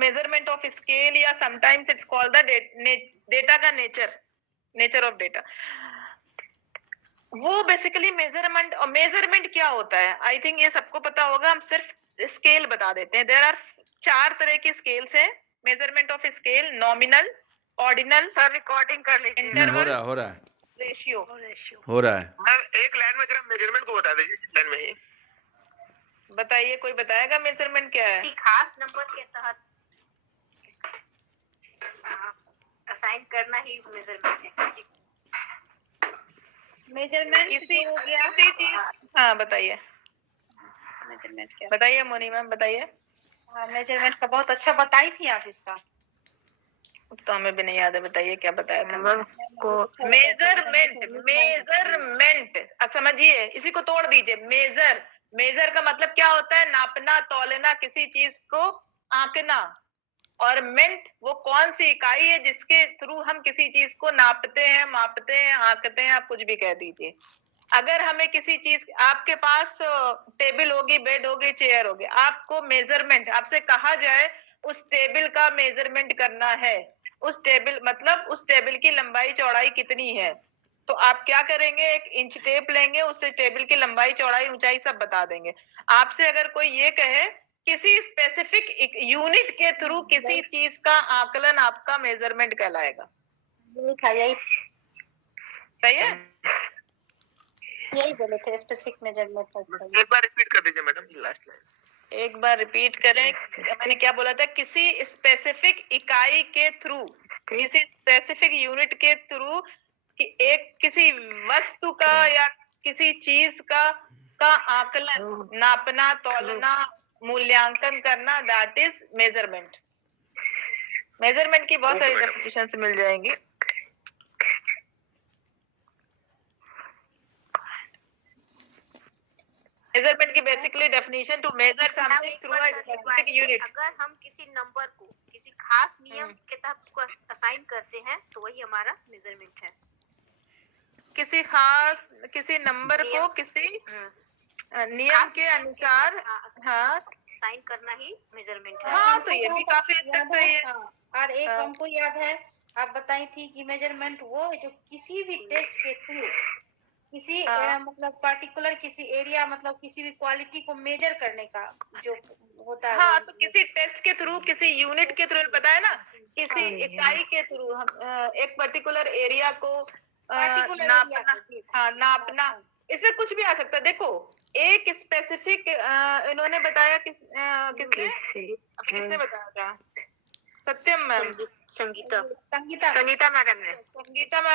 Measurement of scale या sometimes it's called the data का nature of data. वो basically measurement क्या होता है, आई थिंक ये सबको पता होगा, हम सिर्फ स्केल बता देते हैं। देयर आर 4 तरह की स्केल्स हैं measurement of scale: nominal, ordinal, sir recording कर लीजिए। इंटरवल, हो रहा है रेशियो। हो रहा है। मैम एक लाइन में जरा मेजरमेंट को बता दीजिए, इस लाइन में ही बताइए, कोई बताएगा मेजरमेंट क्या है? किसी खास नंबर के तहत असाइन करना ही मेजरमेंट है। मेजरमेंट किसी चीज, हाँ बताइए, मेजरमेंट क्या? बताइए मोनी मैम, बताइए। हाँ, मेजरमेंट का बहुत अच्छा बताई थी आप इसका। तो हमें भी नहीं याद है, बताइए क्या बताया था। मेजरमेंट समझिए, इसी को तोड़ दीजिए। मेजर का मतलब क्या होता है? नापना, तौलना, किसी चीज को आंकना। और मेंट वो कौन सी इकाई है जिसके थ्रू हम किसी चीज को नापते हैं, मापते हैं, आंकते हैं, आप कुछ भी कह दीजिए। अगर हमें किसी चीज, आपके पास टेबल होगी, बेड होगी, चेयर होगी, आपको मेजरमेंट, आपसे कहा जाए उस टेबल का मेजरमेंट करना है, उस टेबल मतलब उस टेबल की लंबाई चौड़ाई कितनी है, तो आप क्या करेंगे? एक इंच टेप लेंगे, उससे टेबल की लंबाई चौड़ाई ऊंचाई सब बता देंगे। आपसे अगर कोई ये कहे किसी स्पेसिफिक यूनिट के थ्रू किसी चीज का आकलन आपका मेजरमेंट कहलाएगा। यही सही है? यही बोले थे, स्पेसिफिक मेजरमेंट। एक बार रिपीट कर दीजिए मैडम, लास्ट लाइन एक बार रिपीट करें, मैंने क्या बोला था? किसी स्पेसिफिक इकाई के थ्रू, किसी स्पेसिफिक यूनिट के थ्रू एक किसी वस्तु का या किसी चीज का आकलन, नापना, तौलना, मूल्यांकन करना, दैट इज मेजरमेंट। मेजरमेंट की बहुत सारी डेफिनेशंस मिल जाएंगी। मेजरमेंट की basically definition, to measure something through a specific unit. अगर हम किसी नंबर को किसी खास नियम के तहत को असाइन करते हैं तो वही हमारा मेजरमेंट है। किसी नंबर को किसी नियम के अनुसार हाँ असाइन करना ही मेजरमेंट है। हाँ, तो ये भी काफी हद तक सही है। और एक हमको याद है, आप बताई थी कि मेजरमेंट वो है जो किसी भी टेस्ट के थ्रू किसी मतलब पार्टिकुलर किसी एरिया, मतलब किसी भी क्वालिटी को मेजर करने का जो होता है। हाँ, तो किसी टेस्ट के थ्रू, किसी यूनिट के थ्रू, पता है ना, किसी इकाई के थ्रू हम एक पर्टिकुलर एरिया को नापना। इसमें कुछ भी आ सकता है। देखो, एक स्पेसिफिक इन्होंने बताया किसने बताया था? सत्यम मैम, संगीता मैडम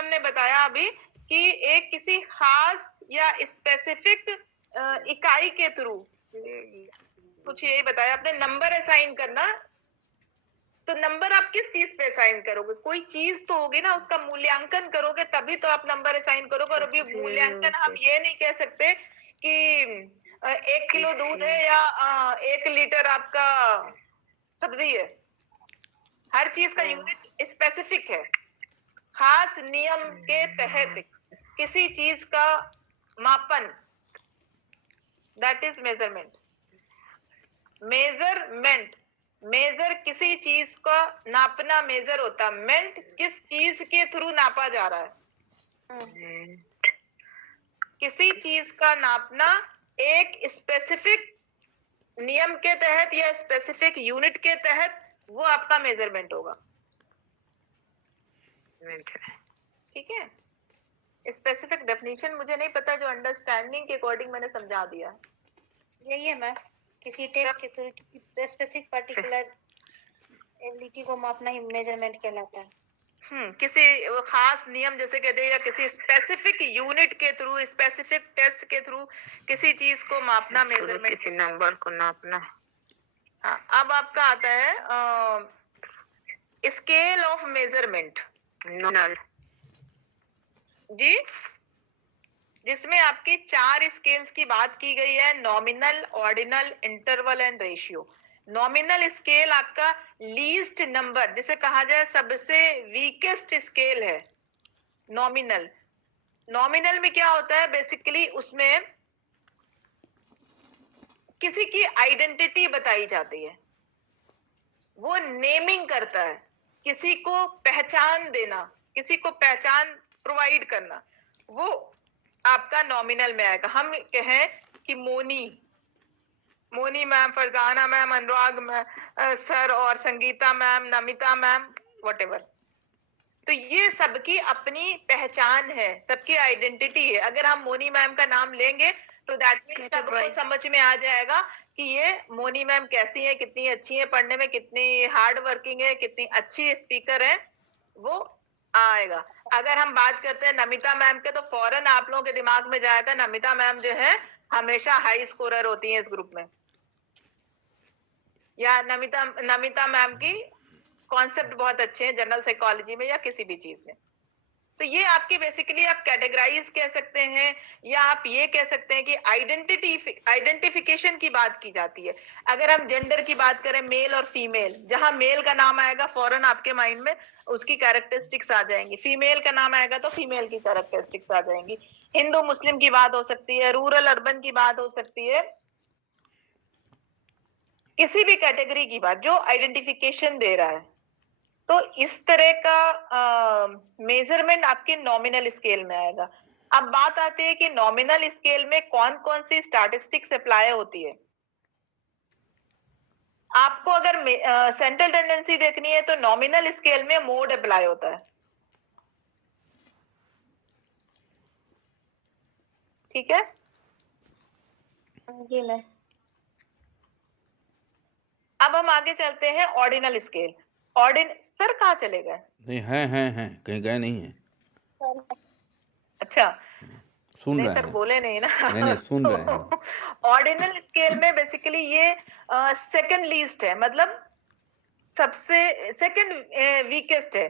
ने बताया अभी कि एक किसी खास या स्पेसिफिक इकाई के थ्रू कुछ यही बताया। आपने नंबर असाइन करना, तो नंबर आप किस चीज पे असाइन करोगे? कोई चीज तो होगी ना, उसका मूल्यांकन करोगे तभी तो आप नंबर असाइन करोगे। और अभी मूल्यांकन हम ये नहीं कह सकते कि 1 किलो दूध है या 1 लीटर आपका सब्जी है। हर चीज का यूनिट स्पेसिफिक है। खास नियम के तहत किसी चीज का मापन, दैट इज मेजरमेंट। मेजर किसी चीज का नापना मेजर होता। मेंट किस चीज के थ्रू नापा जा रहा है। किसी चीज का नापना एक स्पेसिफिक नियम के तहत या स्पेसिफिक यूनिट के तहत, वो आपका मेजरमेंट होगा। ठीक है? स्पेसिफिक डेफिनेशन मुझे नहीं पता, जो अंडरस्टैंडिंग के अकॉर्डिंग मैंने समझा दिया। यही है मैम, किसी टेस्ट के थ्रू किसी स्पेसिफिक पर्टिकुलर एबिलिटी को मापना ही मेजरमेंट कहलाता है। किसी खास नियम जैसे कहते हैं, या किसी स्पेसिफिक यूनिट के थ्रू, स्पेसिफिक टेस्ट के थ्रू किसी चीज को मापना मेजरमेंट, किसी नंबर को नापना। हाँ, अब आपका आता है स्केल ऑफ मेजरमेंट। नॉमिनल जी, जिसमें आपकी 4 स्केल्स की बात की गई है: nominal, ordinal, interval and ratio. Nominal scale आपका लीस्ट नंबर, जिसे कहा जाए सबसे वीकेस्ट स्केल है नॉमिनल। नॉमिनल में क्या होता है? बेसिकली उसमें किसी की आइडेंटिटी बताई जाती है। वो नेमिंग करता है, किसी को पहचान देना, किसी को पहचान प्रोवाइड करना, वो आपका नॉमिनल में आएगा। हम कहें कि मोनी मैम, फरजाना मैम, अनुराग मैम सर और Sangeeta ma'am, Namita ma'am, whatever, तो ये सबकी अपनी पहचान है, सबकी आइडेंटिटी है। अगर हम मोनी मैम का नाम लेंगे तो दैट मीन्स सबको समझ में आ जाएगा कि ये मोनी मैम कैसी है, कितनी अच्छी है पढ़ने में, कितनी हार्ड वर्किंग है, कितनी अच्छी स्पीकर है, वो आएगा। अगर हम बात करते हैं नमिता मैम के, तो फौरन आप लोगों के दिमाग में जाएगा नमिता मैम जो है हमेशा हाई स्कोरर होती है इस ग्रुप में, या नमिता मैम की कॉन्सेप्ट बहुत अच्छे हैं जनरल साइकोलॉजी में या किसी भी चीज में। तो ये आपकी बेसिकली आप कैटेगराइज कह सकते हैं, या आप ये कह सकते हैं कि आइडेंटिफिकेशन की बात की जाती है। अगर हम जेंडर की बात करें, मेल और फीमेल, जहां मेल का नाम आएगा फौरन आपके माइंड में उसकी कैरेक्टरिस्टिक्स आ जाएंगी, फीमेल का नाम आएगा तो फीमेल की कैरेक्टरिस्टिक्स आ जाएंगी। हिंदू मुस्लिम की बात हो सकती है, रूरल अर्बन की बात हो सकती है, किसी भी कैटेगरी की बात जो आइडेंटिफिकेशन दे रहा है। तो इस तरह का मेजरमेंट आपके नॉमिनल स्केल में आएगा। अब बात आती है कि नॉमिनल स्केल में कौन कौन सी स्टैटिस्टिक्स अप्लाई होती है। आपको अगर सेंट्रल टेंडेंसी देखनी है तो नॉमिनल स्केल में मोड अप्लाई होता है, ठीक है जी मैम। अब हम आगे चलते हैं ऑर्डिनल स्केल। सर कहाँ चले गए? नहीं, हैं कहीं गए नहीं है। अच्छा, सुन नहीं रहे सर हैं। बोले नहीं ना। नहीं सुन रहे हैं। ऑर्डिनल स्केल में बेसिकली ये सेकंड लीस्ट है, मतलब सबसे सेकंड वीकेस्ट है,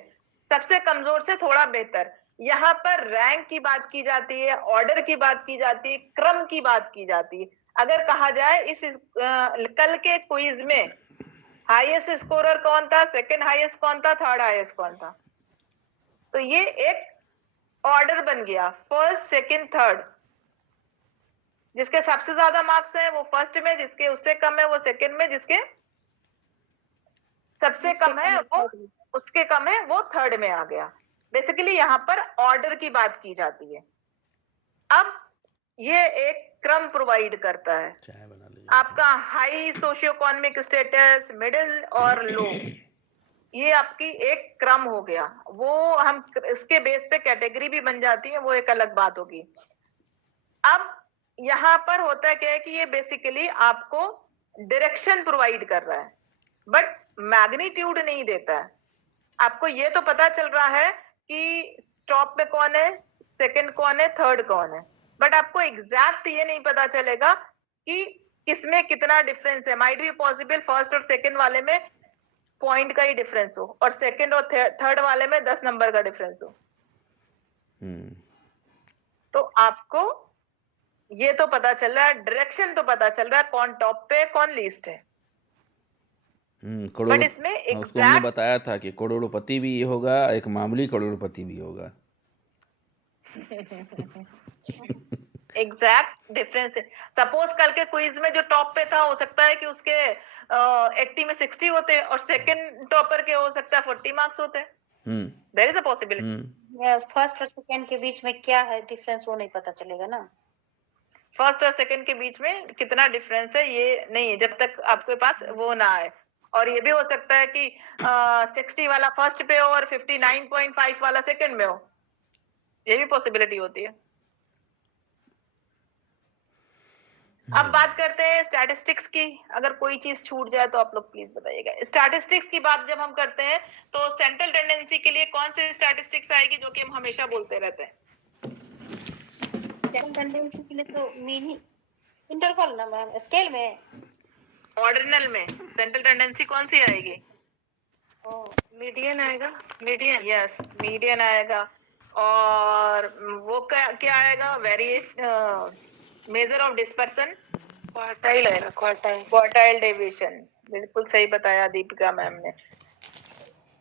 सबसे कमजोर से थोड़ा बेहतर। यहाँ पर रैंक की बात की जाती है, ऑर्डर की बात की जाती है, क्रम की बात की जाती है। अगर कहा जाए इस कल के क्विज में हाईएस्ट स्कोरर कौन था, सेकंड हाईएस्ट कौन था, थर्ड हाईएस्ट कौन था, तो ये एक ऑर्डर बन गया, फर्स्ट सेकंड थर्ड। जिसके सबसे ज्यादा मार्क्स हैं वो फर्स्ट में, जिसके उससे कम है वो सेकंड में, जिसके सबसे कम है वो उसके कम है वो थर्ड में आ गया। बेसिकली यहाँ पर ऑर्डर की बात की जाती है। अब ये एक क्रम प्रोवाइड करता है, चाय बना लीजिए। आपका high socio economic status, middle और लो, ये आपकी एक क्रम हो गया। वो हम इसके बेस पे कैटेगरी भी बन जाती है, वो एक अलग बात होगी। अब यहाँ पर होता है क्या है कि ये बेसिकली आपको डायरेक्शन प्रोवाइड कर रहा है, बट मैग्नीट्यूड नहीं देता है। आपको ये तो पता चल रहा है कि टॉप में कौन है, सेकंड कौन है, थर्ड कौन है, बट आपको एग्जैक्ट ये नहीं पता चलेगा कि किसमें कितना डिफरेंस है। माइट बी पॉसिबल फर्स्ट और सेकंड वाले में पॉइंट का ही डिफरेंस हो और सेकंड और थर्ड वाले में 10 नंबर का डिफरेंस हो। तो आपको ये तो पता चल रहा है, डायरेक्शन तो पता चल रहा है, कौन टॉप पे कौन लीस्ट है। बट इसमें उसको हमने बताया था कि करोड़पति भी होगा, एक मामूली करोड़पति भी होगा। एग्जैक्ट डिफरेंस है। सपोज कल के क्विज में जो टॉप पे था हो सकता है कि उसके 80 में 60 होते और सेकंड टॉपर के हो सकता है 40 मार्क्स होते हैं। There is a possibility. First और सेकंड के बीच में क्या है डिफरेंस वो नहीं पता चलेगा ना। फर्स्ट और सेकंड के बीच में कितना डिफरेंस है ये नहीं, जब तक आपके पास वो ना आए। और ये भी हो सकता है कि 60 वाला फर्स्ट पे हो और 59.5 वाला सेकंड में हो, ये भी पॉसिबिलिटी होती है। अब बात करते हैं स्टैटिस्टिक्स की। अगर कोई चीज छूट जाए तो आप लोग प्लीज बताइएगा। स्टैटिस्टिक्स की बात जब हम करते हैं तो सेंट्रल टेंडेंसी के लिए कौन सी स्टैटिस्टिक्स आएगी जो कि हम हमेशा बोलते रहते हैं? सेंट्रल टेंडेंसी के लिए तो मिनी इंटरवल ना मैम, स्केल में ऑर्डिनल में सेंट्रल टेंडेंसी कौन सी आएगी? मीडियन आएगा, मीडियन। यस, मीडियन आएगा। और वो क्या आएगा? Variation, measure of dispersion, quartile आएगा, क्वार्टाइल डेविएशन। बिल्कुल सही बताया दीपिका मैम ने।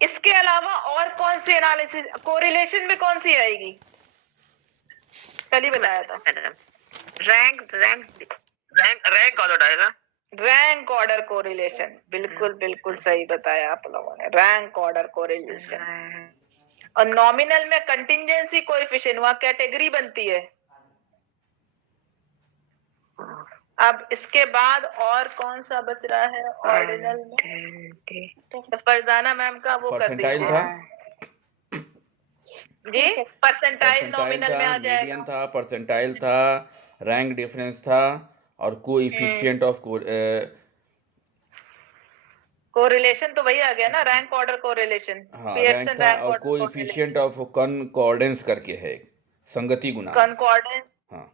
इसके अलावा और कौन सी एनालिसिस, कोरिलेशन में कौन सी आएगी? कल ही बताया था। रैंक आउट आएगा। रैंक ऑर्डर कोरिलेशन, बिल्कुल बिल्कुल सही बताया आप लोगों ने, रैंक ऑर्डर कोरिलेशन। और नॉमिनल में कंटिंजेंसी कोएफिशिएंट, वहां कैटेगरी बनती है। अब इसके बाद और कौन सा बच रहा है ऑर्डिनल में? तो फरजाना मैम का वो कर परसेंटाइल दीजिए था, जी। परसेंटाइल नॉमिनल में आ मीडियन जाएगा। था, परसेंटाइल था, रैंक डिफरेंस था, और कोएफिशिएंट ऑफ कोरिलेशन तो वही आ गया ना, रैंक ऑर्डर कोरिलेशन, हाँ रैंक पियर्सन था, रैंक और ऑर्डर कोएफिशिएंट ऑफ कॉन्कॉर्डेंस करके है, संगति गुणांक। कॉन्कॉर्डेंस। हाँ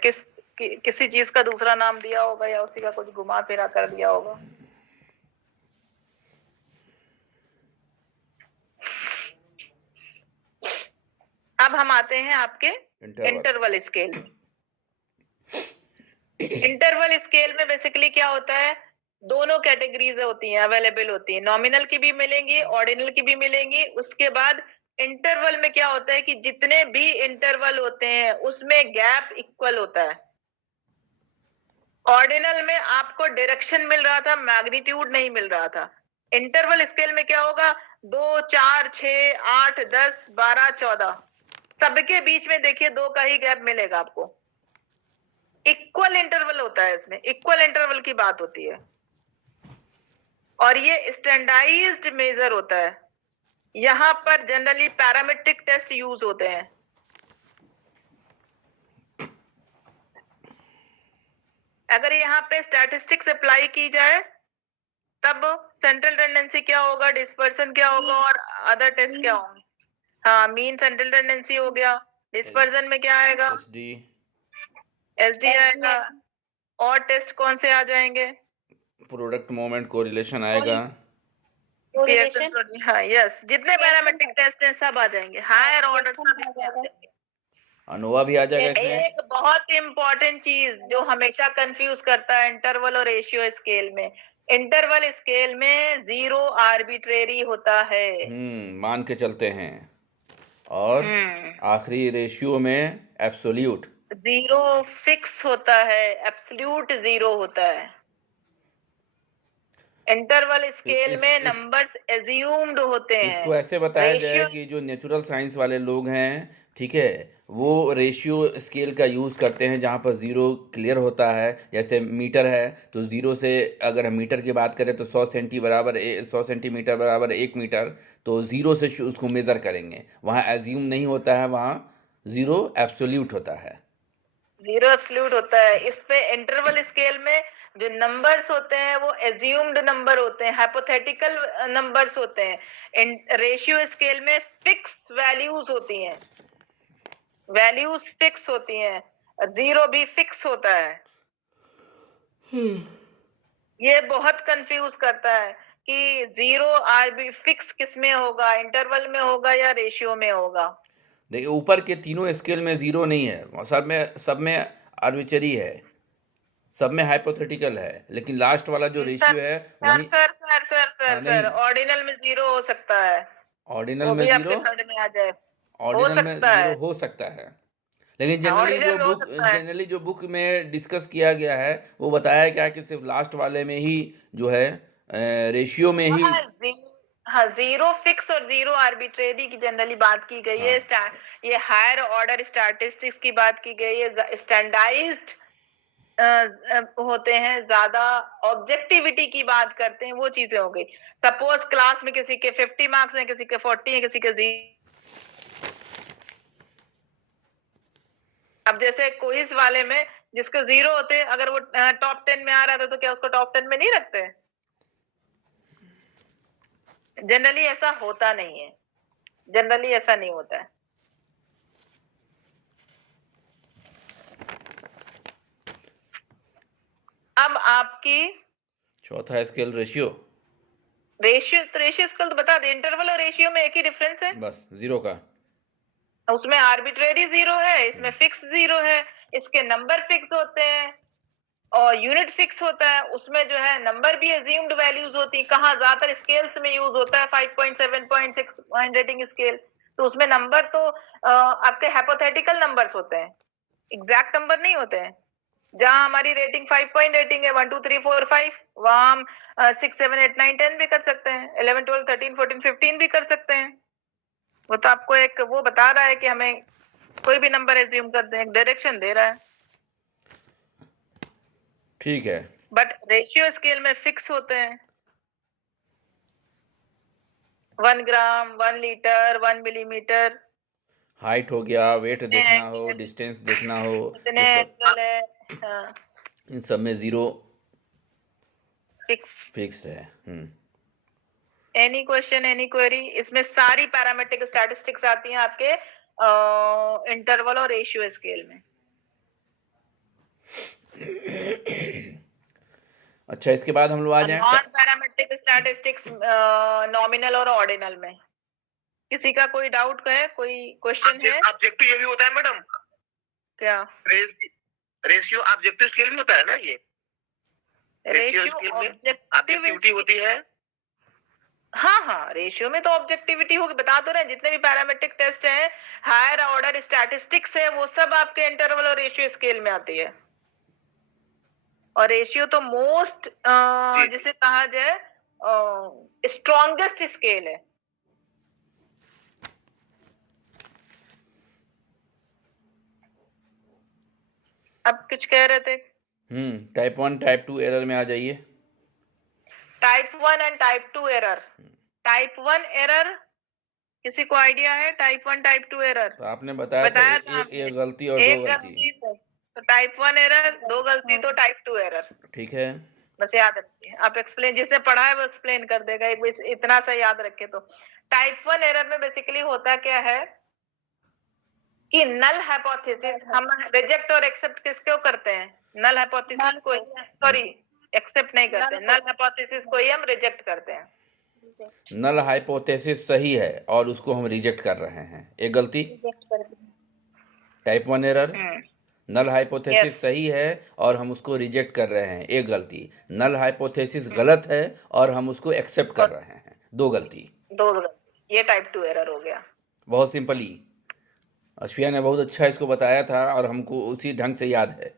किसी चीज का दूसरा नाम दिया होगा या उसी का कुछ घुमा फिरा कर दिया होगा। अब हम आते हैं आपके इंटरवल स्केल में। इंटरवल स्केल में बेसिकली क्या होता है, दोनों कैटेगरीज होती हैं, अवेलेबल होती हैं, नॉमिनल की भी मिलेंगी, ऑर्डिनल की भी मिलेंगी। उसके बाद इंटरवल में क्या होता है कि जितने भी इंटरवल होते हैं उसमें गैप इक्वल होता है। ऑर्डिनल में आपको डायरेक्शन मिल रहा था, मैग्नीट्यूड नहीं मिल रहा था। इंटरवल स्केल में क्या होगा, 2, 4, 6, 8, 10, 12, 14, सबके बीच में देखिए 2 का ही गैप मिलेगा आपको। इक्वल इंटरवल होता है, इसमें इक्वल इंटरवल की बात होती है, और ये स्टैंडर्डाइज्ड मेजर होता है। यहां पर जनरली पैरामीट्रिक टेस्ट यूज होते हैं। अगर यहाँ पे स्टैटिस्टिक्स अप्लाई की जाए तब सेंट्रल टेंडेंसी क्या होगा, डिस्पर्सन क्या होगा, और अदर टेस्ट क्या होंगे। हाँ, मीन सेंट्रल टेंडेंसी हो गया। डिस्पर्सन में क्या आएगा, एसडी आएगा। और टेस्ट कौन से आ जाएंगे, प्रोडक्ट मोमेंट कोरिलेशन आएगा। कोरिलेशन, हाँ यस, जितने पैरामीट्रिक टेस्ट हैं सब आ जाएंगे, हायर ऑर्डर सब आ इसमें आ जाएगा। जाएंगे। अनोवा भी आ जाएगा इसमें। एक बहुत इंपॉर्टेंट चीज जो हमेशा कंफ्यूज करता है इंटरवल और रेशियो स्केल में, इंटरवल स्केल में 0 आर्बिट्रेरी होता है। मान के चलते हैं, और आखिरी रेशियो में एब्सोल्यूट 0 फिक्स होता है, एब्सोल्यूट 0 होता है। इंटरवल स्केल में नंबर्स एज्यूम्ड होते हैं। इसको ऐसे बताया जाए रेशियो कि जो नेचुरल साइंस वाले लोग हैं, ठीक है, वो रेशियो स्केल का यूज़ करते हैं जहाँ पर ज़ीरो क्लियर होता है। जैसे मीटर है तो ज़ीरो से अगर हम मीटर की बात करें तो 100 सेंटीमीटर बराबर 1 मीटर, तो ज़ीरो से उसको मेज़र करेंगे। वहाँ एज्यूम नहीं होता है, वहाँ ज़ीरो एब्सोल्यूट होता है। 0 एब्सोल्यूट होता है। इस पे इंटरवल स्केल में जो नंबर्स होते हैं वो एज्यूम्ड नंबर होते हैं, हाइपोथेटिकल नंबर्स होते हैं। रेशियो स्केल में फिक्स वैल्यूज होती हैं, वैल्यूज फिक्स होती हैं, 0 भी फिक्स होता है। ये बहुत कंफ्यूज करता है कि 0 आरबी फिक्स किस में होगा, इंटरवल में होगा या रेशियो में होगा। देखिए ऊपर के तीनों स्केल में ज़ीरो नहीं है, सब में आर्बिट्रेरी है, सब में हाइपोथेटिकल है, लेकिन लास्ट वाला जो रेशियो है वही। सर ऑर्डिनल में 0 हो सकता है, ऑर्डिनल वो में भी आपके ज़ीरो, समझ में आ जाए, हो ऑर्डिनल में सकता ज़ीरो है, हो सकता है, लेकिन ऑर्डिनल में हो सकता है। जनरली जो बुक में डिस्कस किया गया है वो बताया गया कि सिर्फ लास्ट वाले में ही जो है रेशियो में ही। हाँ 0 फिक्स और 0 आर्बिट्रेरी की जनरली बात की गई है। ये हायर ऑर्डर स्टैटिस्टिक्स की बात की गई है, स्टैंडर्डाइज्ड होते हैं, ज्यादा ऑब्जेक्टिविटी की बात करते हैं, वो चीजें हो गई। सपोज क्लास में किसी के 50 मार्क्स हैं, किसी के 40 हैं, किसी के 0। अब जैसे क्विज वाले में जिसको 0 होते हैं, अगर वो टॉप 10 में आ रहा था तो क्या उसको टॉप 10 में नहीं रखते? जनरली ऐसा होता नहीं है, जनरली ऐसा नहीं होता है। अब आपकी चौथा स्केल रेशियो स्केल तो बता दे, इंटरवल और रेशियो में एक ही डिफरेंस है, बस ज़ीरो का। उसमें आर्बिट्रेरी 0 है, इसमें फिक्स 0 है। इसके नंबर फिक्स होते हैं और यूनिट फिक्स होता है, उसमें जो है नंबर भी अज्यूम्ड वैल्यूज होती है। कहाँ ज्यादातर स्केल्स में यूज होता है 5.7.6 पॉइंट रेटिंग स्केल, तो उसमें नंबर तो आपके हाइपोथेटिकल नंबर्स होते हैं, एग्जैक्ट नंबर नहीं होते हैं। जहां हमारी रेटिंग 5 पॉइंट रेटिंग है 1 2 3 4 5, वहां हम 6 7 8 9 10 भी कर सकते हैं, 11 12 13 14 15 भी कर सकते हैं। वो तो आपको एक वो बता रहा है कि हमें कोई भी नंबर एज्यूम कर दें, एक डायरेक्शन दे रहा है। ठीक है। बट रेशियो स्केल में फिक्स होते हैं, 1 ग्राम, 1 लीटर, 1 मिलीमीटर, हाइट हो गया, वेट देखना हो, डिस्टेंस देखना हो, कितने ये सब एंगल है, हाँ, इन सब में जीरो फिक्स। फिक्स है। एनी क्वेश्चन, एनी क्वेरी, इसमें सारी पैरामीट्रिक स्टैटिस्टिक्स आती हैं आपके इंटरवल और रेशियो स्केल में। अच्छा, इसके बाद हम लोग आ जाएं नॉन पैरामीट्रिक स्टैटिस्टिक्स नॉमिनल और ऑर्डिनल में। किसी का कोई डाउट है, कोई क्वेश्चन है? ऑब्जेक्टिव ये भी होता है मैडम, क्या रेशियो ऑब्जेक्टिव स्केल भी होता है ना ये? रेशियो ऑब्जेक्टिविटी होती है। हाँ हाँ, रेशियो में तो ऑब्जेक्टिविटी होगी, बता तो रहे हैं, जितने भी पैरामीट्रिक टेस्ट हैं, हायर ऑर्डर स्टैटिस्टिक्स है, वो सब आपके इंटरवल और रेशियो स्केल में आती है। और रेशियो तो मोस्ट जिसे कहा जाए स्ट्रॉन्गेस्ट स्केल है। अब कुछ कह रहे थे? टाइप 1 टाइप 2 एरर में आ जाइए। Type 1 and type 2 error. Type 1 error किसी को आइडिया है? टाइप 1 टाइप 2 एरर तो आपने बताया था एक गलती और दो गलती। तो टाइप 1 एरर, 2 गलती, तो टाइप 2 एरर। ठीक है, बस याद रखिए, आप एक्सप्लेन, जिसने पढ़ा है वो एक्सप्लेन कर देगा, एक बस इतना सा याद रखे तो। टाइप 1 एरर में बेसिकली होता क्या है कि नल हाइपोथेसिस हम रिजेक्ट और एक्सेप्ट किसको करते हैं? नल हाइपोथेसिस को, सॉरी एक्सेप्ट नहीं करते, नल हाइपोथेसिस को ही हम रिजेक्ट करते हैं। नल हाइपोथेसिस सही है और उसको हम रिजेक्ट कर रहे हैं, एक गलती। टाइप 1 एरर, नल हाइपोथेसिस सही है और हम उसको रिजेक्ट कर रहे हैं, एक गलती। नल हाइपोथेसिस गलत है और हम उसको एक्सेप्ट कर रहे हैं, दो गलती। ये टाइप 2 एरर हो गया। बहुत सिंपली अश्विया ने बहुत अच्छा इसको बताया था और हमको उसी ढंग से याद है।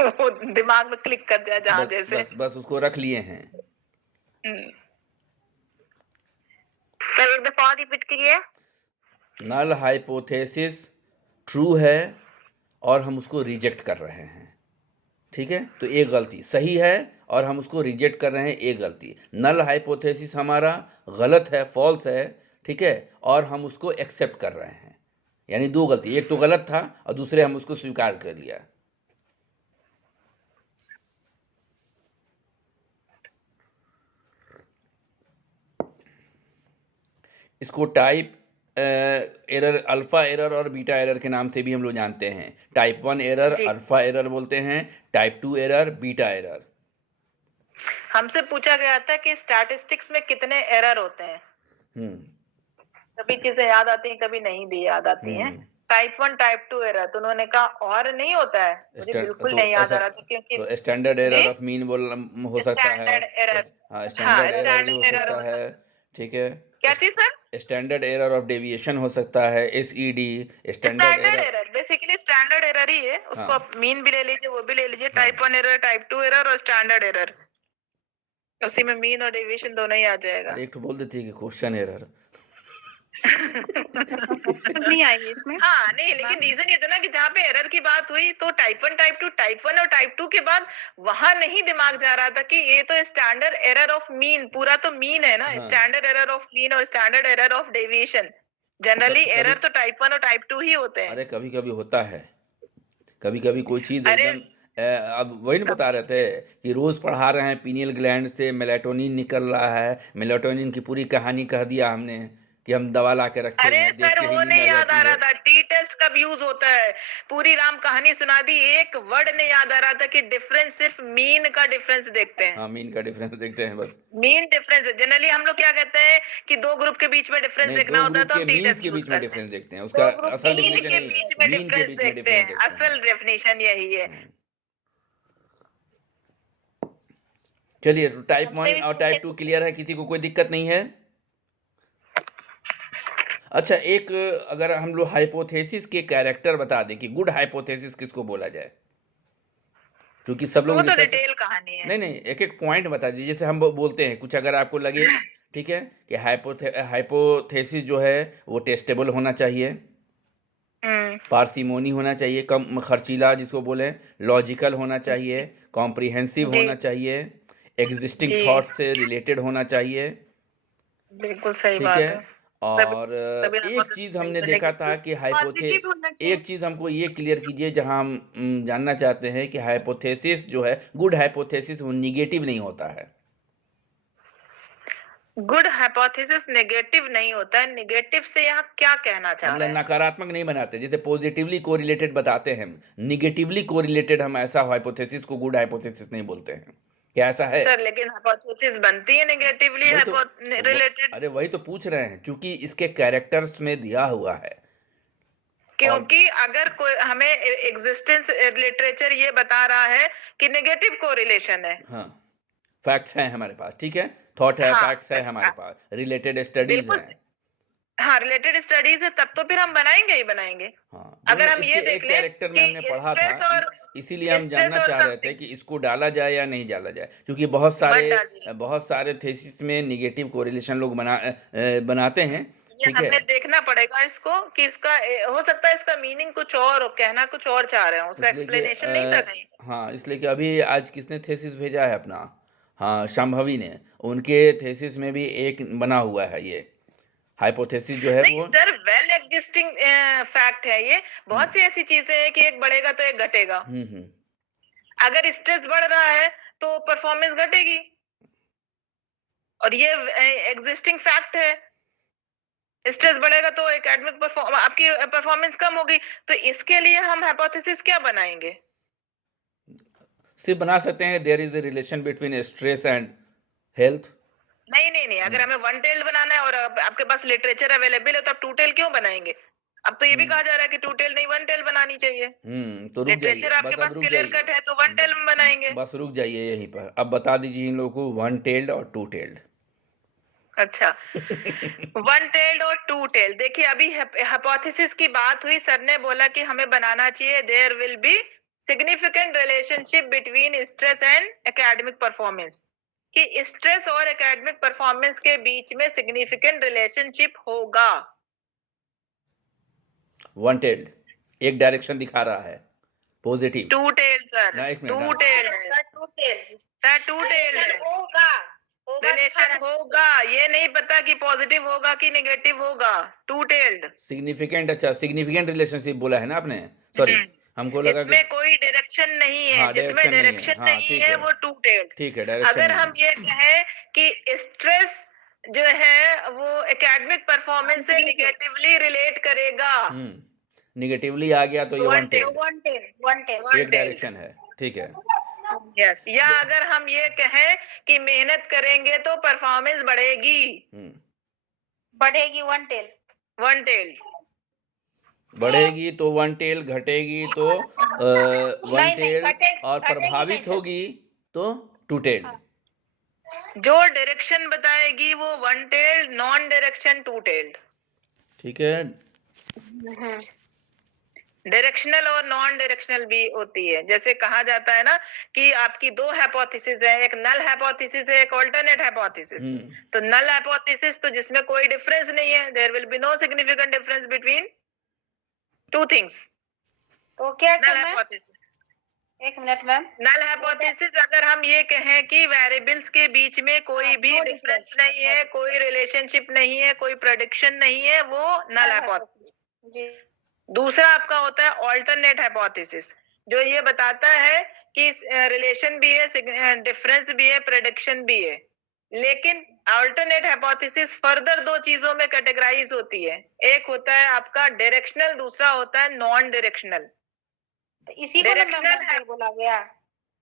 वो दिमाग में क्लिक कर दिया जहां बस, जैसे। बस उसको रख लिए हैं। सर एक दफा रिपीट कीजिए। नल हाइपोथेसिस ट्रू है और हम उसको रिजेक्ट कर रहे हैं, ठीक है। तो एक गलती, सही है और हम उसको रिजेक्ट कर रहे हैं, एक गलती। नल हाइपोथेसिस हमारा गलत है, फॉल्स है, ठीक है, और हम उसको एक्सेप्ट कर रहे हैं, यानी दो गलती। एक तो गलत था और दूसरे हम उसको स्वीकार कर लिया। इसको टाइप एरर, अल्फा एरर और बीटा एरर के नाम से भी हम लोग जानते हैं। टाइप 1 एरर अल्फा एरर बोलते हैं, टाइप 2 एरर बीटा एरर। हमसे पूछा गया था कि स्टैटिस्टिक्स में कितने एरर होते हैं। कभी चीजें याद आती हैं, कभी नहीं भी याद आती हैं। टाइप 1 टाइप 2 एरर, तो उन्होंने कहा और नहीं होता है, मुझे बिल्कुल नहीं याद आ रहा था, क्योंकि तो स्टैंडर्ड एरर ऑफ मीन हो सकता है। हाँ, स्टैंडर्ड एरर भी हो सकता है, ठीक है। क्या चीज sir? Standard error of deviation हो सकता है, SED। Standard error basically standard error ही है, उसको आप मीन भी ले लीजिए, वो भी ले लीजिए। टाइप 1 एरर, टाइप 2 एरर और स्टैंडर्ड एरर, उसी में मीन और डेविएशन दोनों ही आ जाएगा। एक तो बोल देती है कि क्वेश्चन एरर नहीं आएगी इसमें। हाँ नहीं, लेकिन रीजन ये था ना कि जहाँ पे एरर की बात हुई तो टाइप 1 टाइप 2, टाइप 1 और टाइप 2 के बाद वहां नहीं दिमाग जा रहा था कि ये तो स्टैंडर्ड एरर ऑफ मीन, पूरा तो मीन है ना। स्टैंडर्ड एरर ऑफ मीन और standard error of deviation, generally error तो टाइप 1 और टाइप 2 ही होते हैं। अरे कभी कभी होता है, कभी कभी कोई चीज़ एकदम अब वही ना बता रहे थे कि रोज़ पढ़ा रहे हैं पीनियल ग्लैंड से मेलाटोनिन निकल रहा है, मेलाटोनिन की पूरी कहानी कह दिया हमने कि हम दवा ला के रखे अरे हैं, देख सर के ही वो नींद नहीं आ याद आ जाती रहा है। था, टी टेस्ट कब यूज होता है, पूरी राम कहानी सुना दी, एक वर्ड नहीं याद आ रहा था कि डिफरेंस, सिर्फ मीन का डिफरेंस देखते हैं। हाँ, मीन का डिफरेंस देखते हैं बस। मीन डिफरेंस है, जनरली हम लोग क्या कहते हैं कि दो ग्रुप के बीच में डिफरेंस नहीं, देखना दो होता है ग्रुप तो के हम टी मीन्स टेस्ट के यूज बीच में करते हैं। डिफरेंस देखते हैं, उसका असल मीन डेफिनेशन के नहीं बीच है, में मीन के डिफरेंस बीच में देखते डिफरेंस हैं, देखते हैं। असल डेफिनेशन यही है। चलिए, टाइप 1 और टाइप 2 क्लियर है, किसी को कोई दिक्कत नहीं है? अच्छा, एक अगर हम लोग हाइपोथेसिस के कैरेक्टर बता दें कि गुड हाइपोथेसिस किसको बोला जाए, क्योंकि सब तो लोग वो तो रिसर्च डिटेल कहानी है। नहीं एक एक पॉइंट बता दीजिए। जैसे हम बोलते हैं कुछ, अगर आपको लगे ठीक है कि हाइपोथेसिस जो है वो टेस्टेबल होना चाहिए, पार्सिमोनी होना चाहिए, कम खर्चीला जिसको बोले, लॉजिकल होना चाहिए, कॉम्प्रिहेंसिव जी होना चाहिए, एग्जिस्टिंग जी थॉट से रिलेटेड होना चाहिए, बिल्कुल सही ठीक है। बात है। तभी और तभी एक चीज़ हमने देखा था कि पॉजिटिव होना चाहिए। एक चीज़ हमको ये क्लियर कीजिए, जहाँ हम जानना चाहते हैं कि हाइपोथेसिस जो है, गुड हाइपोथेसिस वो निगेटिव नहीं होता है। गुड हाइपोथेसिस नेगेटिव नहीं होता है। नेगेटिव से यहाँ क्या कहना चाह मतलब रहे हैं? नकारात्मक नहीं बनाते, जैसे पॉजिटिवली कोरिलेटेड बताते हैं हम, निगेटिवली कोरिलेटेड हम ऐसा हाइपोथेसिस को गुड हाइपोथेसिस नहीं बोलते हैं। क्या ऐसा है? सर लेकिन हाइपोथेसिस बनती है नेगेटिवली वही तो रिलेटेड, अरे वही तो पूछ रहे हैं, क्योंकि इसके कैरेक्टर्स में दिया हुआ है। और क्योंकि अगर कोई हमें एग्जिस्टेंस लिटरेचर ये बता रहा है कि नेगेटिव कोरिलेशन है। हाँ, फैक्ट्स हैं हमारे पास, ठीक है, थॉट है, हाँ फैक्ट्स है हमारे पास, रिलेटेड स्टडीज बिल्कुल। हैं। हाँ रिलेटेड स्टडीज है, तब तो फिर हम बनाएंगे ही बनाएंगे। हाँ, अगर हम इसके ये देख एक लें कैरेक्टर में हमने कि पढ़ा था, स्ट्रेस और इसीलिए हम स्ट्रेस जानना और चाह रहे थे कि इसको डाला जाए या नहीं डाला जाए, क्योंकि बहुत सारे थेसिस में निगेटिव कोरिलेशन लोग बनाते हैं, ये ठीक है। हमें देखना पड़ेगा इसको कि इसका हो सकता है इसका मीनिंग कुछ और हो, कहना कुछ और चाह रहे हो, उसका इसलिए कि एक्सप्लेनेशन नहीं था कहीं। हाँ, इसलिए कि अभी आज किसने थेसिस भेजा है अपना, हाँ शांभवी ने, उनके थेसिस में भी एक बना हुआ है ये हाइपोथेसिस जो है नहीं वो। सर, वेल एग्जिस्टिंग फैक्ट है ये। बहुत सी ऐसी चीजें हैं कि एक बढ़ेगा तो एक घटेगा। हम्म अगर स्ट्रेस बढ़ रहा है तो परफॉर्मेंस घटेगी, और ये एग्जिस्टिंग फैक्ट है। स्ट्रेस बढ़ेगा तो एकेडमिक आपकी परफॉर्मेंस कम होगी। तो इसके लिए हम हाइपोथेसिस क्या बनाएंगे? सिर्फ बना सकते हैं there is a relation between stress and health. नहीं, अगर हमें वन टेल्ड बनाना है और आपके पास लिटरेचर अवेलेबल है तो आप टू टेल क्यों बनाएंगे? अब तो ये भी कहा जा रहा है कि टू टेल नहीं वन टेल बनानी चाहिए। तो रुक जाइए, लिटरेचर आपके बस अब पास रुक क्लियर जाइए, कट है तो वन टेल में बनाएंगे। बस रुक जाइए यहीं पर। अब बता दीजिए इन लोगों को वन टेल्ड और टू टेल्ड। अच्छा, वन टेल्ड और टू टेल्ड, देखिए अभी हाइपोथेसिस की बात हुई, सर ने बोला कि हमें बनाना चाहिए there will be significant relationship between stress and academic performance, कि स्ट्रेस और एकेडमिक परफॉर्मेंस के बीच में सिग्निफिकेंट रिलेशनशिप होगा। वन टेल्ड एक डायरेक्शन दिखा रहा है पॉजिटिव। टू टेल्ड सर, ना एक मिनट, टू हाँ। टेल्ड है सर, टू टेल्ड है। होगा रिलेशन होगा, ये नहीं पता कि पॉजिटिव होगा कि नेगेटिव होगा। टू टेल्ड सिग्निफिकेंट, अच्छा सिग्निफिकेंट रिलेशनशिप बोला है ना आपने, सॉरी हमको लगा कि इसमें कोई डायरेक्शन नहीं है। हाँ, जिसमें डायरेक्शन नहीं है, डायरेक्शन हाँ नहीं ठीक है है, वो टू टेल्ड। ठीक है, डायरेक्शन अगर नहीं हम है। ये कहें कि स्ट्रेस जो है वो एकेडमिक परफॉर्मेंस से निगेटिवली रिलेट करेगा, निगेटिवली आ गया तो ये वन टेल्ड, वन टेल एक डायरेक्शन है, ठीक है। यस। या अगर हम ये कहें कि मेहनत करेंगे तो परफॉर्मेंस बढ़ेगी, बढ़ेगी वन टेल वन टेल्ड। बढ़ेगी तो वन टेल, घटेगी तो वन टेल, और प्रभावित होगी तो टू टेल। जो डायरेक्शन बताएगी वो one tailed, non direction to tailed. ठीक है, डायरेक्शनल और नॉन डायरेक्शनल भी होती है। जैसे कहा जाता है ना कि आपकी दो हाइपोथेसिस है, एक नल हाइपोथेसिस है, एक अल्टरनेट हाइपोथेसिस। तो नल हाइपोथेसिस तो जिसमें कोई डिफरेंस नहीं है, there will be no significant difference between two things. तो क्या नल हाइपोथेसिस, एक मिनट मैम, नल हाइपोथेसिस अगर हम ये कहें कि वेरिएबल्स के बीच में कोई भी डिफरेंस नहीं है, कोई रिलेशनशिप नहीं है, कोई प्रेडिक्शन नहीं है, वो नल हाइपोथेसिस। जी। दूसरा आपका होता है ऑल्टरनेट हाइपोथेसिस, जो ये बताता है कि रिलेशन भी है, डिफरेंस भी है, प्रेडिक्शन भी है। लेकिन अल्टरनेट हाइपोथेसिस फर्दर दो चीजों में कैटेगराइज होती है। एक होता है आपका डायरेक्शनल, दूसरा होता है नॉन डायरेक्शनल। इसी को मैम बोला गया।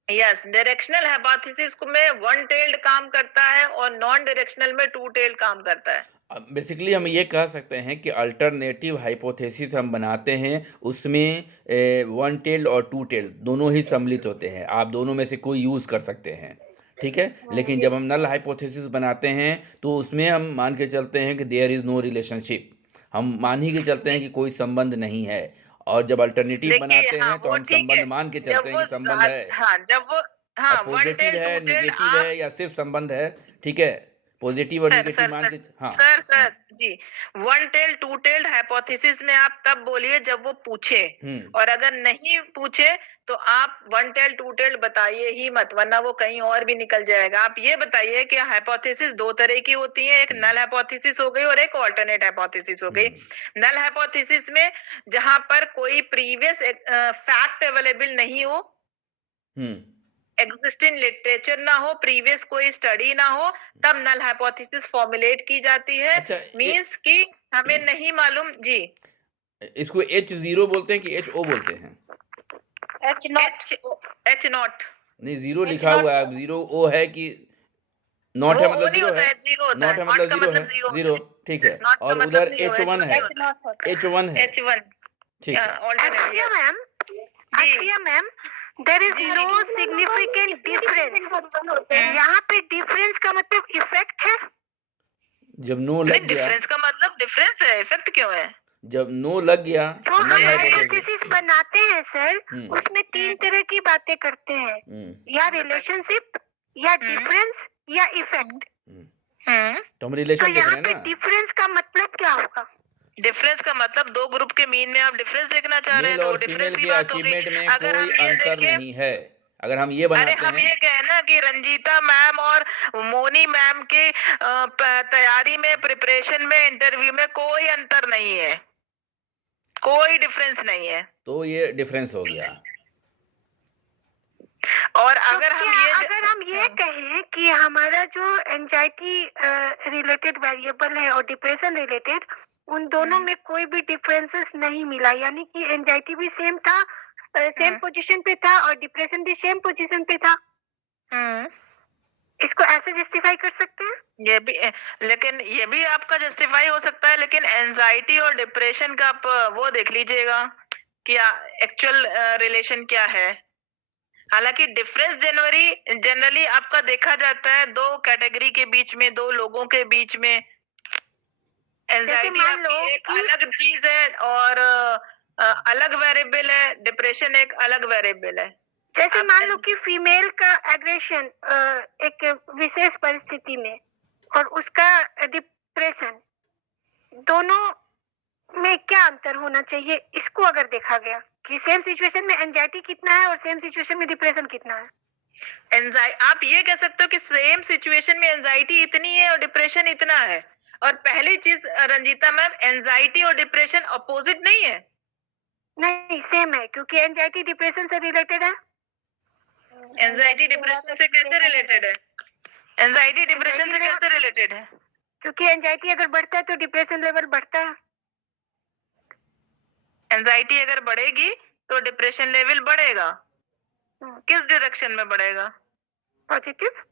यस, डायरेक्शनल हाइपोथेसिस में वन टेल्ड काम करता है और नॉन डायरेक्शनल में टू टेल्ड काम करता है। बेसिकली हम ये कह सकते हैं कि अल्टरनेटिव हाइपोथेसिस हम बनाते हैं, उसमें वन टेल्ड और टू टेल्ड दोनों ही सम्मिलित होते हैं, आप दोनों में से कोई यूज़ कर सकते हैं, ठीक है। लेकिन जब हम नल हाइपोथेसिस बनाते हैं तो उसमें हम मान के चलते हैं कि देयर इज़ नो रिलेशनशिप, हम मान ही के चलते हैं कि कोई संबंध नहीं है, और जब अल्टरनेटिव देखिए बनाते हाँ हैं तो वो हम ठीक संबंध है, मान के जब चलते हैं वो कि संबंध है। हाँ जब वो हाँ अब वन पॉजिटिव टेल है, टू टेल नेगेटिव आप है, या सिर्फ संबंध है, ठीक है, पॉजिटिव और सर नेगेटिव सर मान सर के, हाँ सर हाँ, sir ji, one tail two tailed hypothesis में आप तब बोलिए जब वो पूछे, और अगर नहीं पूछे तो आप वन टेल टू टेल्ड बताइए ही मत, वरना वो कहीं और भी निकल जाएगा। आप ये बताइए कि हाइपोथेसिस दो तरह की होती है, एक नल हाइपोथेसिस हो गई और एक ऑल्टरनेट हाइपोथेसिस हो गई। नल हाइपोथेसिस में जहां पर कोई प्रीवियस फैक्ट अवेलेबल नहीं हो, एग्जिस्टिंग लिटरेचर ना हो, प्रीवियस कोई स्टडी ना हो, तब नल हाइपोथेसिस फॉर्मुलेट की जाती है। अच्छा मींस कि हमें नहीं मालूम जी। इसको H0 बोलते हैं कि HO बोलते हैं? एच नॉट, एच नॉट, नहीं, जीरो H लिखा not हुआ है, 0 O है कि नॉट वो है, ओ मतलब नहीं जीरो होता है, है, जीरो होता नॉट है, है नॉट मतलब का जीरो है, मतलब जीरो होता जीरो, है, ठीक है, नॉट का और मतलब उधर जीरो, H1 है, एच नॉट होता है। H1 है, H1 ठीक है। Ashia ma'am, Ashia ma'am, there is ji, no ji. significant difference. यहाँ पे difference का मतलब effect है? जब नो नहीं, लग गया, डिफरेंस का मतलब डिफरेंस है, इफेक्ट क्यों है? जब नो लग गया जो नल हम हाइपोथेसिस, हाइपोथेसिस बनाते हैं सर, हम्म उसमें तीन तरह की बातें करते हैं, या रिलेशनशिप, या डिफरेंस, या इफेक्ट। तो हम तो रिलेशन देख यहाँ रहे हैं पे ना, डिफरेंस का मतलब क्या होगा? डिफरेंस का मतलब दो ग्रुप के मीन में आप डिफरेंस देखना चाह रहे हैं, मेल तो वो और डिफरेंस फीमेल की के बात हो गई। अचीवमेंट में अगर कोई हम ये अंतर देखें, नहीं है, अगर हम ये अरे बनाते हम हैं, ये कहें ना कि रंजीता मैम और मोनी मैम की तैयारी में, प्रिपरेशन में, इंटरव्यू में कोई अंतर नहीं है, कोई डिफरेंस नहीं है। तो ये डिफरेंस हो गया। और तो अगर हम क्या ये अगर हम ये कहें कि हमारा जो एंजाइटी रिलेटेड वेरिएबल है और डिप्रेशन रिलेटेड, उन दोनों में कोई भी डिफरेंसेस नहीं मिला, यानी कि एंजाइटी भी सेम था, सेम पोजीशन पे था, और डिप्रेशन भी सेम पोजीशन पे था, इसको ऐसे जस्टिफाई कर सकते हैं? ये भी, लेकिन ये भी आपका जस्टिफाई हो सकता है, लेकिन एंजाइटी और डिप्रेशन का आप वो देख लीजिएगा कि एक्चुअल रिलेशन क्या है। हालांकि डिफरेंस जनरली आपका देखा जाता है दो कैटेगरी के बीच में, दो लोगों के बीच में। एंजाइटी मान लो आपकी एक कि- अलग चीज है और अलग वेरिएबल है, डिप्रेशन एक अलग वेरिएबल है। जैसे आप मान लो कि फीमेल का एग्रेशन एक विशेष परिस्थिति में और उसका डिप्रेशन, दोनों में क्या अंतर होना चाहिए, इसको अगर देखा गया कि सेम सिचुएशन में एंजाइटी कितना है और सेम सिचुएशन में डिप्रेशन कितना है? आप ये कह सकते हो कि सेम सिचुएशन में एंजाइटी इतनी है और डिप्रेशन इतना है। और पहली चीज रंजीता मैम, एंजाइटी और डिप्रेशन अपोजिट नहीं है। नहीं, सेम है, क्योंकि एंजाइटी डिप्रेशन से रिलेटेड है। एंजाइटी डिप्रेशन से कैसे रिलेटेड है? एंजाइटी डिप्रेशन से कैसे रिलेटेड है? क्योंकि एंजाइटी अगर बढ़ता है तो डिप्रेशन लेवल बढ़ता है। एंजाइटी अगर बढ़ेगी तो डिप्रेशन लेवल बढ़ेगा। किस डायरेक्शन में बढ़ेगा? पॉजिटिव।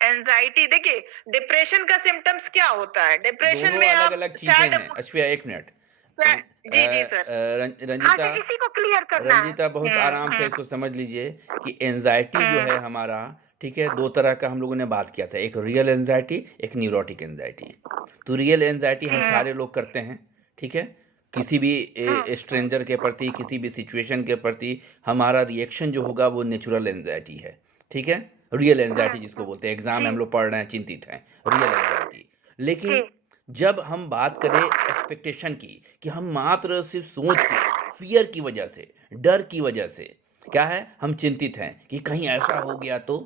एंजाइटी, देखिए डिप्रेशन का सिम्टम्स क्या होता है? डिप्रेशन दोनों में अलग आप अलग चीजें हैं। अश्विया, एक मिनट, जी जी सर। रंजीता, इसी को क्लियर करना है। रंजीता बहुत आराम से इसको समझ लीजिए कि एंजाइटी जो है हमारा, ठीक है, दो तरह का हम लोगों ने बात किया था, एक रियल एंजाइटी, एक न्यूरोटिक एंजाइटी। तो रियल एंजाइटी हम सारे लोग करते हैं, ठीक है, किसी भी स्ट्रेंजर के प्रति, किसी भी सिचुएशन के प्रति हमारा रिएक्शन जो होगा वो नेचुरल एंजाइटी है, ठीक है, रियल एंजाइटी जिसको बोलते हैं। एग्जाम में हम लोग पढ़ रहे हैं, चिंतित हैं, रियल एंजाइटी। लेकिन जब हम बात करें एक्सपेक्टेशन की, कि हम मात्र सिर्फ सोच के, फियर की वजह से, डर की वजह से, क्या है, हम चिंतित हैं कि कहीं ऐसा हो गया तो।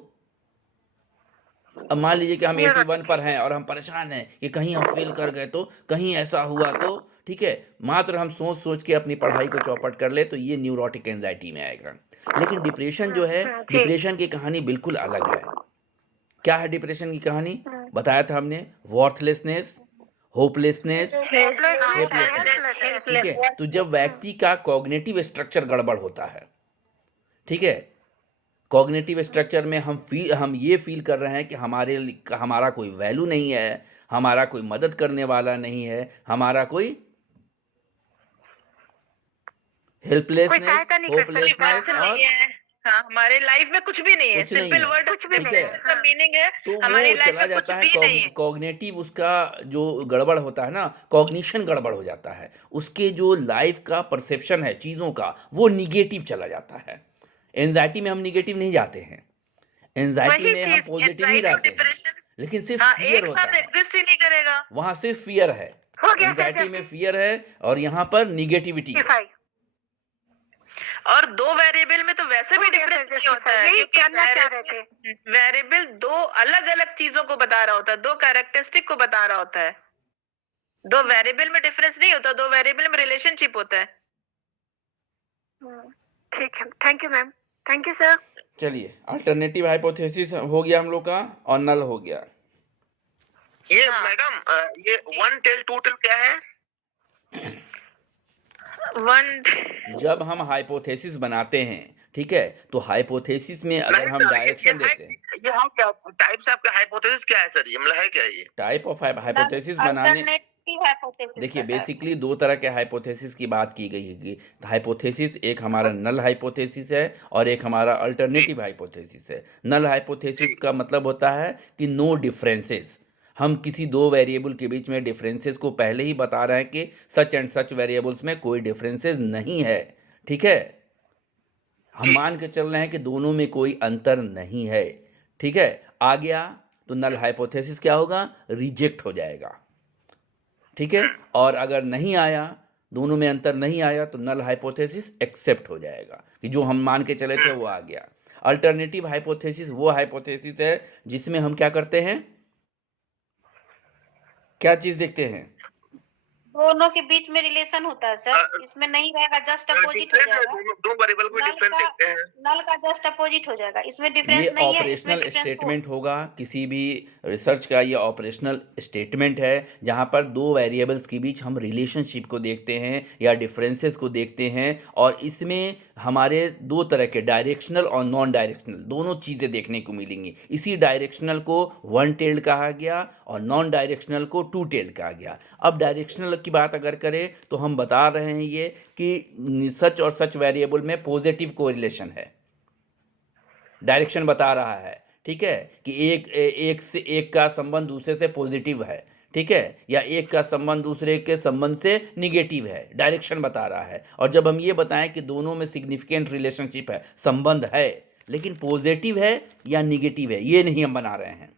अब मान लीजिए कि हम 81 पर हैं और हम परेशान हैं कि कहीं हम फेल कर गए तो, कहीं ऐसा हुआ तो, ठीक है, मात्र हम सोच सोच के अपनी पढ़ाई को चौपट कर ले तो ये न्यूरोटिक एंजाइटी में आएगा। लेकिन डिप्रेशन जो है, डिप्रेशन की कहानी बिल्कुल अलग है। क्या है डिप्रेशन की कहानी? बताया था हमने, वर्थलेसनेस, होपलेसनेस, हेल्पलेसनेस, ठीक है। तो जब व्यक्ति का कॉग्निटिव स्ट्रक्चर गड़बड़ होता है, ठीक है, कॉग्निटिव स्ट्रक्चर में हम ये फील कर रहे हैं कि हमारा कोई वैल्यू नहीं है, हमारा कोई मदद करने वाला नहीं है, हमारा कोई हेल्पलेसनेस, होपलेसनेस और हाँ, हमारे लाइफ में कुछ भी नहीं है, कुछ नहीं सिंपल है, वर्ड कुछ भी ठीक नहीं है। है, का हाँ। मीनिंग है तो हमारी वो लाइफ चला में कुछ जाता है भी नहीं है। कॉग्निटिव, उसका जो गड़बड़ होता है ना, कॉग्निशन गड़बड़ हो जाता है, उसके जो लाइफ का परसेप्शन है चीज़ों का वो निगेटिव चला जाता है। एंजाइटी में हम निगेटिव नहीं जाते हैं, एंजाइटी वही में हम चीज पॉजिटिव ही एंजाइटी और रहते हैं, डिप्रेशन लेकिन सिर्फ हाँ फियर एक होता साथ है, एग्जिस्ट ही नहीं करेगा। वहाँ सिर्फ फियर है। हो गया सर एंजाइटी में जस्टिस फियर है और यहाँ पर निगेटिविटी है। जस्टिफाई और दो वेरिएबल में तो वैसे भी हो गया डिफरेंस सर नहीं होता है, यही क्योंकि जानना चाह रहे थे। वेरिएबल दो अलग अलग चीजों को बता रहा होता है, दो कैरेक्टरिस्टिक को बता रहा होता है। दो वेरिएबल में डिफरेंस नहीं होता, दो वेरिएबल में रिलेशनशिप होता है। ठीक है, thank you ma'am, thank you sir. चलिए, अल्टरनेटिव हाइपोथेसिस हो गया हम लोग का और नल हो गया। ये हाँ। मैडम ये 1 टेल 2 टेल क्या है? वन जब हम हाइपोथेसिस बनाते हैं, ठीक है, तो हाइपोथेसिस में अगर हम डायरेक्शन देते हैं, ये है क्या टाइप्स आपके हाइपोथेसिस क्या है सर? ये मतलब है क्या ये? टाइप ऑफ हाइपोथेसिस बनाने, अल्टरनेटिव हाइपोथेसिस देखिए बेसिकली दो तरह के हाइपोथेसिस की बात की गई है कि हाइपोथेसिस एक हमारा नल हाइपोथेसिस है और एक हमारा अल्टरनेटिव हाइपोथेसिस है। नल हाइपोथेसिस का मतलब होता है कि नो डिफरेंसेस, हम किसी दो वेरिएबल के बीच में डिफरेंसेस को पहले ही बता रहे हैं कि सच एंड सच वेरिएबल्स में कोई डिफरेंसेस नहीं है, ठीक है, हम मान के चल रहे हैं कि दोनों में कोई अंतर नहीं है, ठीक है। आ गया तो नल हाइपोथेसिस क्या होगा, रिजेक्ट हो जाएगा, ठीक है। और अगर नहीं आया, दोनों में अंतर नहीं आया, तो नल हाइपोथेसिस एक्सेप्ट हो जाएगा कि जो हम मान के चले थे वो आ गया। अल्टरनेटिव हाइपोथेसिस वो हाइपोथेसिस है जिसमें हम क्या करते हैं, क्या चीज देखते हैं, दोनों के बीच में रिलेशन होता है सर, इसमें नहीं रहेगा, जस्ट अपोजिट हो जाएगा। दो वेरिएबल को नल डिफरेंस का देखते हैं। नल का जस्ट अपोजिट हो जाएगा, इसमें ये डिफरेंस नहीं है, इसमें ऑपरेशनल डिफरेंस स्टेटमेंट होगा, किसी भी रिसर्च का ये ऑपरेशनल स्टेटमेंट है जहाँ पर दो वेरिएबल्स के बीच हम रिलेशनशिप को देखते हैं या डिफरेंसेस को देखते हैं, और इसमें हमारे दो तरह के डायरेक्शनल और नॉन डायरेक्शनल दोनों चीज़ें देखने को मिलेंगी। इसी डायरेक्शनल को वन टेल्ड कहा गया और नॉन डायरेक्शनल को टू टेल्ड कहा गया। अब डायरेक्शनल की बात अगर करें तो हम बता रहे हैं ये कि सच और सच वेरिएबल में पॉजिटिव कोरिलेशन है, डायरेक्शन बता रहा है, ठीक है, कि एक से एक का संबंध दूसरे से पॉजिटिव है, ठीक है, या एक का संबंध दूसरे के संबंध से निगेटिव है, डायरेक्शन बता रहा है। और जब हम ये बताएं कि दोनों में सिग्निफिकेंट रिलेशनशिप है, संबंध है, लेकिन पॉजिटिव है या निगेटिव है ये नहीं हम बना रहे हैं,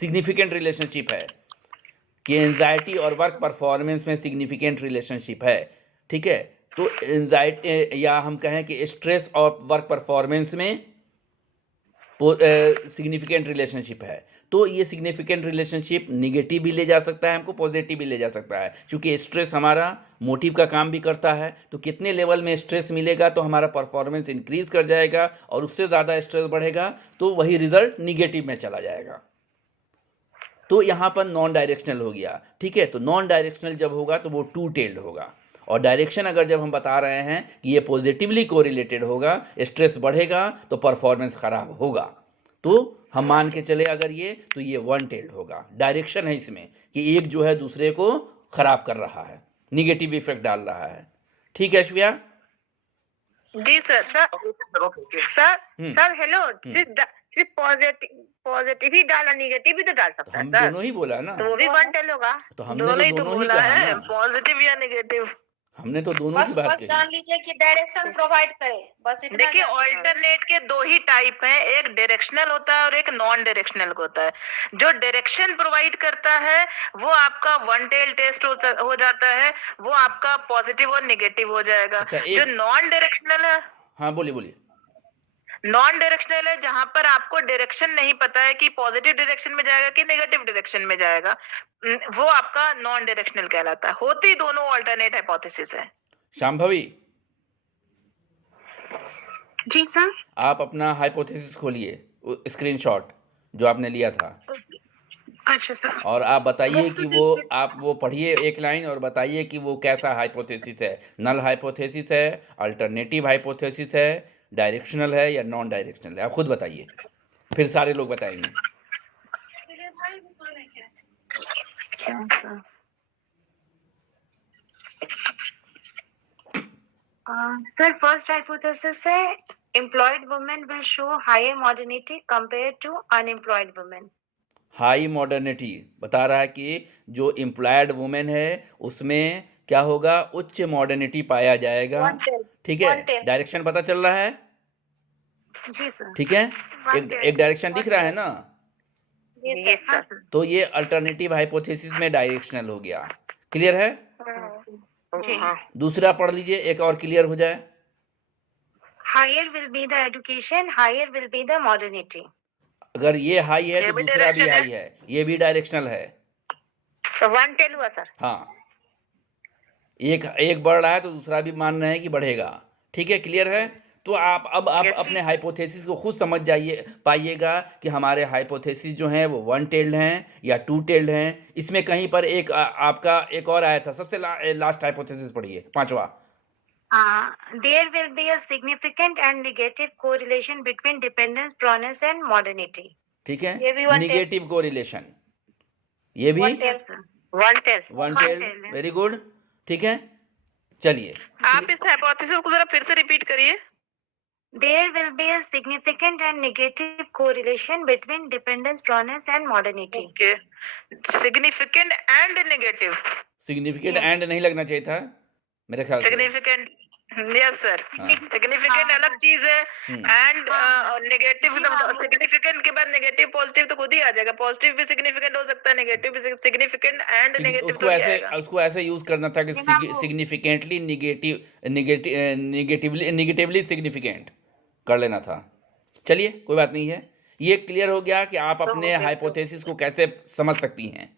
सिग्निफिकेंट रिलेशनशिप है कि एंजाइटी और वर्क परफॉर्मेंस में सिग्निफिकेंट रिलेशनशिप है, ठीक है। तो एंजाइटी या हम कहें कि स्ट्रेस और वर्क परफॉर्मेंस में सिग्निफिकेंट रिलेशनशिप है, तो ये सिग्निफिकेंट रिलेशनशिप निगेटिव भी ले जा सकता है, हमको पॉजिटिव भी ले जा सकता है, क्योंकि स्ट्रेस हमारा मोटिव का काम भी करता है। तो कितने लेवल में स्ट्रेस मिलेगा तो हमारा परफॉर्मेंस इंक्रीज कर जाएगा, और उससे ज़्यादा स्ट्रेस बढ़ेगा तो वही रिजल्ट निगेटिव में चला जाएगा। तो यहाँ पर नॉन डायरेक्शनल हो गया, ठीक है। तो नॉन डायरेक्शनल जब होगा तो वो टू टेल्ड होगा, और डायरेक्शन अगर जब हम बता रहे हैं कि ये पॉजिटिवली कोरिलेटेड होगा, स्ट्रेस बढ़ेगा तो परफॉर्मेंस खराब होगा, तो हम मान के चले अगर ये तो ये वन टेल्ड होगा। डायरेक्शन है इसमें कि एक जो है दूसरे को खराब कर रहा है, निगेटिव इफेक्ट डाल रहा है, ठीक है श्विया? जी सर। ओके सर हेलो, सिर्फ पॉजिटिव ही डाला, निगेटिव भी तो डाल सकता है हम सर, दोनों ही बोला ना, तो वो भी वन टेल होगा। तो हमने दोनों ही तो दोनों ही बोला कहा है, ना, पॉजिटिव या नेगेटिव। हमने तो दोनों की बात बस कही। जान लीजिए कि डायरेक्शन प्रोवाइड करे, बस इतना देखिए जान लीजिए। ऑल्टरनेट के दो ही टाइप हैं, एक डायरेक्शनल होता है और एक नॉन डायरेक्शनल होता है। जो डायरेक्शन प्रोवाइड करता है वो आपका वन टेल टेस्ट हो जाता है, वो आपका पॉजिटिव और नेगेटिव हो जाएगा। अच्छा, जो नॉन डायरेक्शनल है, हाँ बोलिए बोलिए। नॉन डायरेक्शनल है जहां पर आपको डायरेक्शन नहीं पता है कि पॉजिटिव डायरेक्शन में जाएगा कि नेगेटिव डायरेक्शन में जाएगा, वो आपका नॉन डायरेक्शनल कहलाता है। होती दोनों अल्टरनेट हाइपोथेसिस है। शांभवी, जी सर। आप अपना हाइपोथेसिस खोलिए, स्क्रीनशॉट जो आपने लिया था, अच्छा सर। और आप बताइए कि वो पढ़िए एक लाइन और बताइए कि वो कैसा हाइपोथेसिस है, नल हाइपोथेसिस है, अल्टरनेटिव हाइपोथेसिस है, डायरेक्शनल है या नॉन डायरेक्शनल है, आप खुद बताइए, फिर सारे लोग बताएंगे। सर फर्स्ट हाइपोथेसिस है employed women will show higher modernity compared to unemployed women. High modernity बता रहा है कि जो एम्प्लॉयड वुमेन है उसमें क्या होगा, उच्च मॉडर्निटी पाया जाएगा। ठीक है, डायरेक्शन पता चल रहा है? जी सर। ठीक है, एक डायरेक्शन दिख रहा है ना? Yes, sir. तो ये अल्टरनेटिव हाइपोथेसिस में डायरेक्शनल हो गया। क्लियर है? जी। दूसरा पढ़ लीजिए, एक और क्लियर हो जाए। Higher will be the education, higher will be the modernity. अगर ये हाई है ये तो भी दूसरा भी direction हाई है, ये भी डायरेक्शनल है। तो 1 टेल हुआ सर। हाँ, एक बढ़ रहा है तो दूसरा भी मान रहे हैं कि बढ़ेगा। ठीक है, क्लियर है? तो आप अपने हाइपोथेसिस को खुद समझ पाइएगा कि हमारे हाइपोथेसिस जो हैं वो 1 टेल्ड हैं या 2 टेल्ड हैं। इसमें कहीं पर एक आपका एक और आया था, सबसे लास्ट हाइपोथेसिस पढ़िए, 5वां। There will be a significant and negative correlation between dependence, pronouns and modernity. ठीक है, ये भी 1 टेल। निगेटिव कोरिलेशन, ये भी 1 tail sir. 1 tail. 1 tailed. Very good. ठीक है, चलिए आप इस हाइपोथेसिस को जरा फिर से रिपीट करिए। There will be a significant and negative correlation between dependence, pronouns and modernity. Okay, significant and negative. Significant and नहीं लगना चाहिए था मेरे ख्याल से। Significant, yes sir. हाँ। सिग्निफिकेंट अलग चीज है एंड नेगेटिव। सिग्निफिकेंट के बाद नेगेटिव पॉजिटिव तो खुद ही आ जाएगा। पॉजिटिव भी सिग्निफिकेंट हो सकता है, नेगेटिव भी सिग्निफिकेंट एंड नेगेटिव तो उसको ऐसे यूज करना था कि सिग्निफिकेंटली निगेटिवली सिग्निफिकेंट कर लेना था। चलिए कोई बात नहीं है, ये क्लियर हो गया कि आप अपने हाइपोथेसिस को कैसे समझ सकती हैं।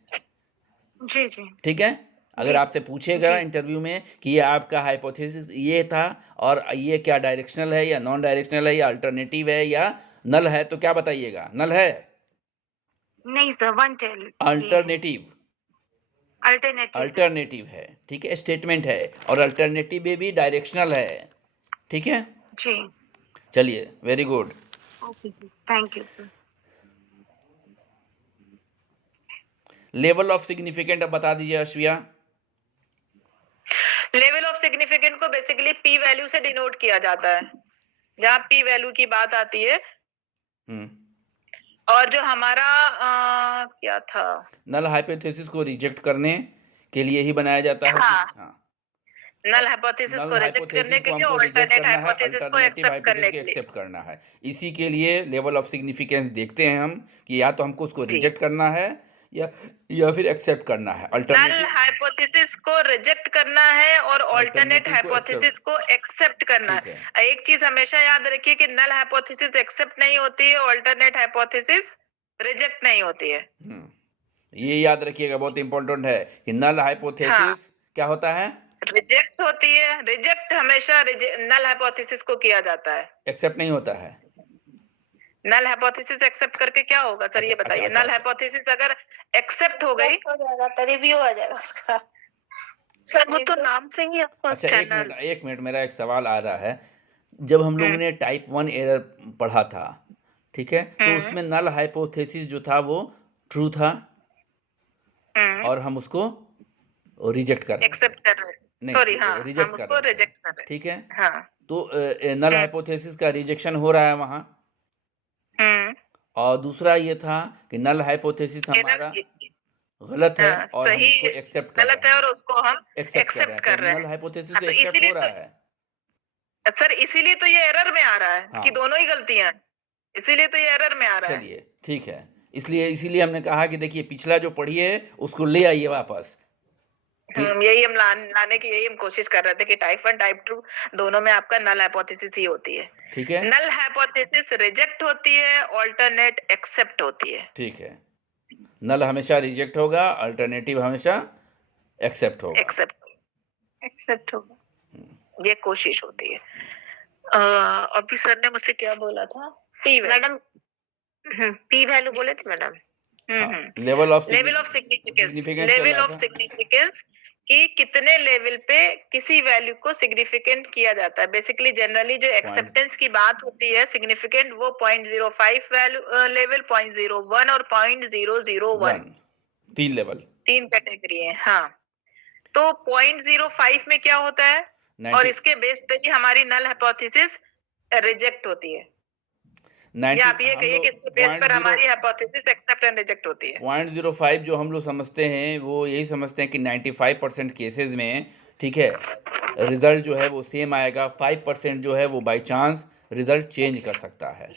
जी जी। ठीक है, अगर आपसे पूछेगा इंटरव्यू में कि ये आपका हाइपोथेसिस ये था और ये क्या डायरेक्शनल है या नॉन डायरेक्शनल है या अल्टरनेटिव है या नल है, तो क्या बताइएगा? नल है? नहीं सर, 1 टेल। अल्टरनेटिव अल्टरनेटिव है। ठीक है, स्टेटमेंट है और अल्टरनेटिव में भी डायरेक्शनल है। ठीक है, जी। चलिए, very good. Okay, thank you sir. Level of significant अब बता दीजिए अश्विया। लेवल ऑफ सिग्निफिकेंट को बेसिकली पी वैल्यू से डिनोट किया जाता है। जहाँ पी वैल्यू की बात आती है और जो हमारा क्या था, नल हाइपोथेसिस को रिजेक्ट करने के लिए ही बनाया जाता है। हाँ। नल हाइपोथेसिस को रिजेक्ट करने के लिए, ऑल्टरनेट हाइपोथेसिस को एक्सेप्ट करने के लिए, एक्सेप्ट करना है। इसी के लिए लेवल ऑफ सिग्निफिकेंस देखते हैं हम कि या तो हमको उसको रिजेक्ट करना है या फिर एक्सेप्ट करना है। नल हाइपोथेसिस को रिजेक्ट करना है और ऑल्टरनेट हाइपोथेसिस को एक्सेप्ट करना है। एक चीज हमेशा याद रखिए कि नल हाइपोथेसिस एक्सेप्ट नहीं होती है, ऑल्टरनेट हाइपोथेसिस रिजेक्ट नहीं होती है। ये याद रखिएगा, बहुत इंपॉर्टेंट है कि नल हाइपोथेसिस क्या होता है? रिजेक्ट होती है। रिजेक्ट हमेशा नल हाइपोथेसिस को किया जाता है, एक्सेप्ट नहीं होता है। नल हाइपोथेसिस एक्सेप्ट करके क्या होगा सर, ये बताइए। नल हाइपोथेसिस अगर एक्सेप्ट हो गई हो जाएगा तो रिव्यू आ जाएगा उसका। सर वो तो नाम से ही उसको अच्छा, एक मिनट मेरा एक सवाल आ रहा है। जब हम लोगों ने टाइप 1 एरर पढ़ा था, ठीक है, तो उसमें नल हाइपोथेसिस जो था वो ट्रू था और हम उसको रिजेक्ट कर रहे एक्सेप्ट कर रहे हैं, सॉरी हाँ, हम उसको रिजेक्ट कर रहे हैं। ठीक है, हाँ। तो नल हाइपोथेसिस का रिजेक्शन हो रहा है वहां। और दूसरा ये था कि नल हाइपोथेसिस हमारा गलत है और हम उसको एक्सेप्ट कर गलत है और उसको हम एक्सेप्ट कर रहे हैं। नल हाइपोथेसिस तो एक्सेप्ट हो रहा है सर, इसीलिए तो ये एरर में आ रहा है कि दोनों ही गलतियां हैं, इसीलिए तो ये एरर में आ रहा है। चलिए ठीक है, इसीलिए हमने कहा कि देखिए पिछला जो पढ़िए उसको ले आइए वापस। यही हम लाने की यही हम कोशिश कर रहे थे कि टाइप 1 टाइप 2 दोनों में आपका नल हाइपोथेसिस ही होती है। ठीक है, नल हाइपोथेसिस रिजेक्ट होती है, ऑल्टरनेट एक्सेप्ट होती है। ठीक है, नल हमेशा रिजेक्ट होगा, अल्टरनेटिव हमेशा एक्सेप्ट होगा। एक्सेप्ट होगा, ये कोशिश होती है। अभी सर ने मुझसे क्या बोला था? पी मैडम, पी वैल्यू बोले थे मैडम। लेवल ऑफ सिग्निफिकेंस कि कितने लेवल पे किसी वैल्यू को सिग्निफिकेंट किया जाता है। बेसिकली जनरली जो एक्सेप्टेंस की बात होती है सिग्निफिकेंट, वो 0.05 वैल्यू लेवल, 0.01 और 0.001, 3 लेवल, 3 कैटेगरी है। हाँ, तो 0.05 में क्या होता है और इसके बेस पे ही हमारी नल हाइपोथेसिस रिजेक्ट होती है, या 90 आप ये हम कहिए लोग कि इसके बेस पर 0.0 हमारी हाइपोथेसिस एक्सेप्ट एंड रिजेक्ट होती है। 0.05 जो हम लोग समझते हैं वो यही समझते हैं कि 95% केसेस में, ठीक है, रिजल्ट जो है वो सेम आएगा। 5% जो है वो बाय चांस रिजल्ट चेंज कर सकता है।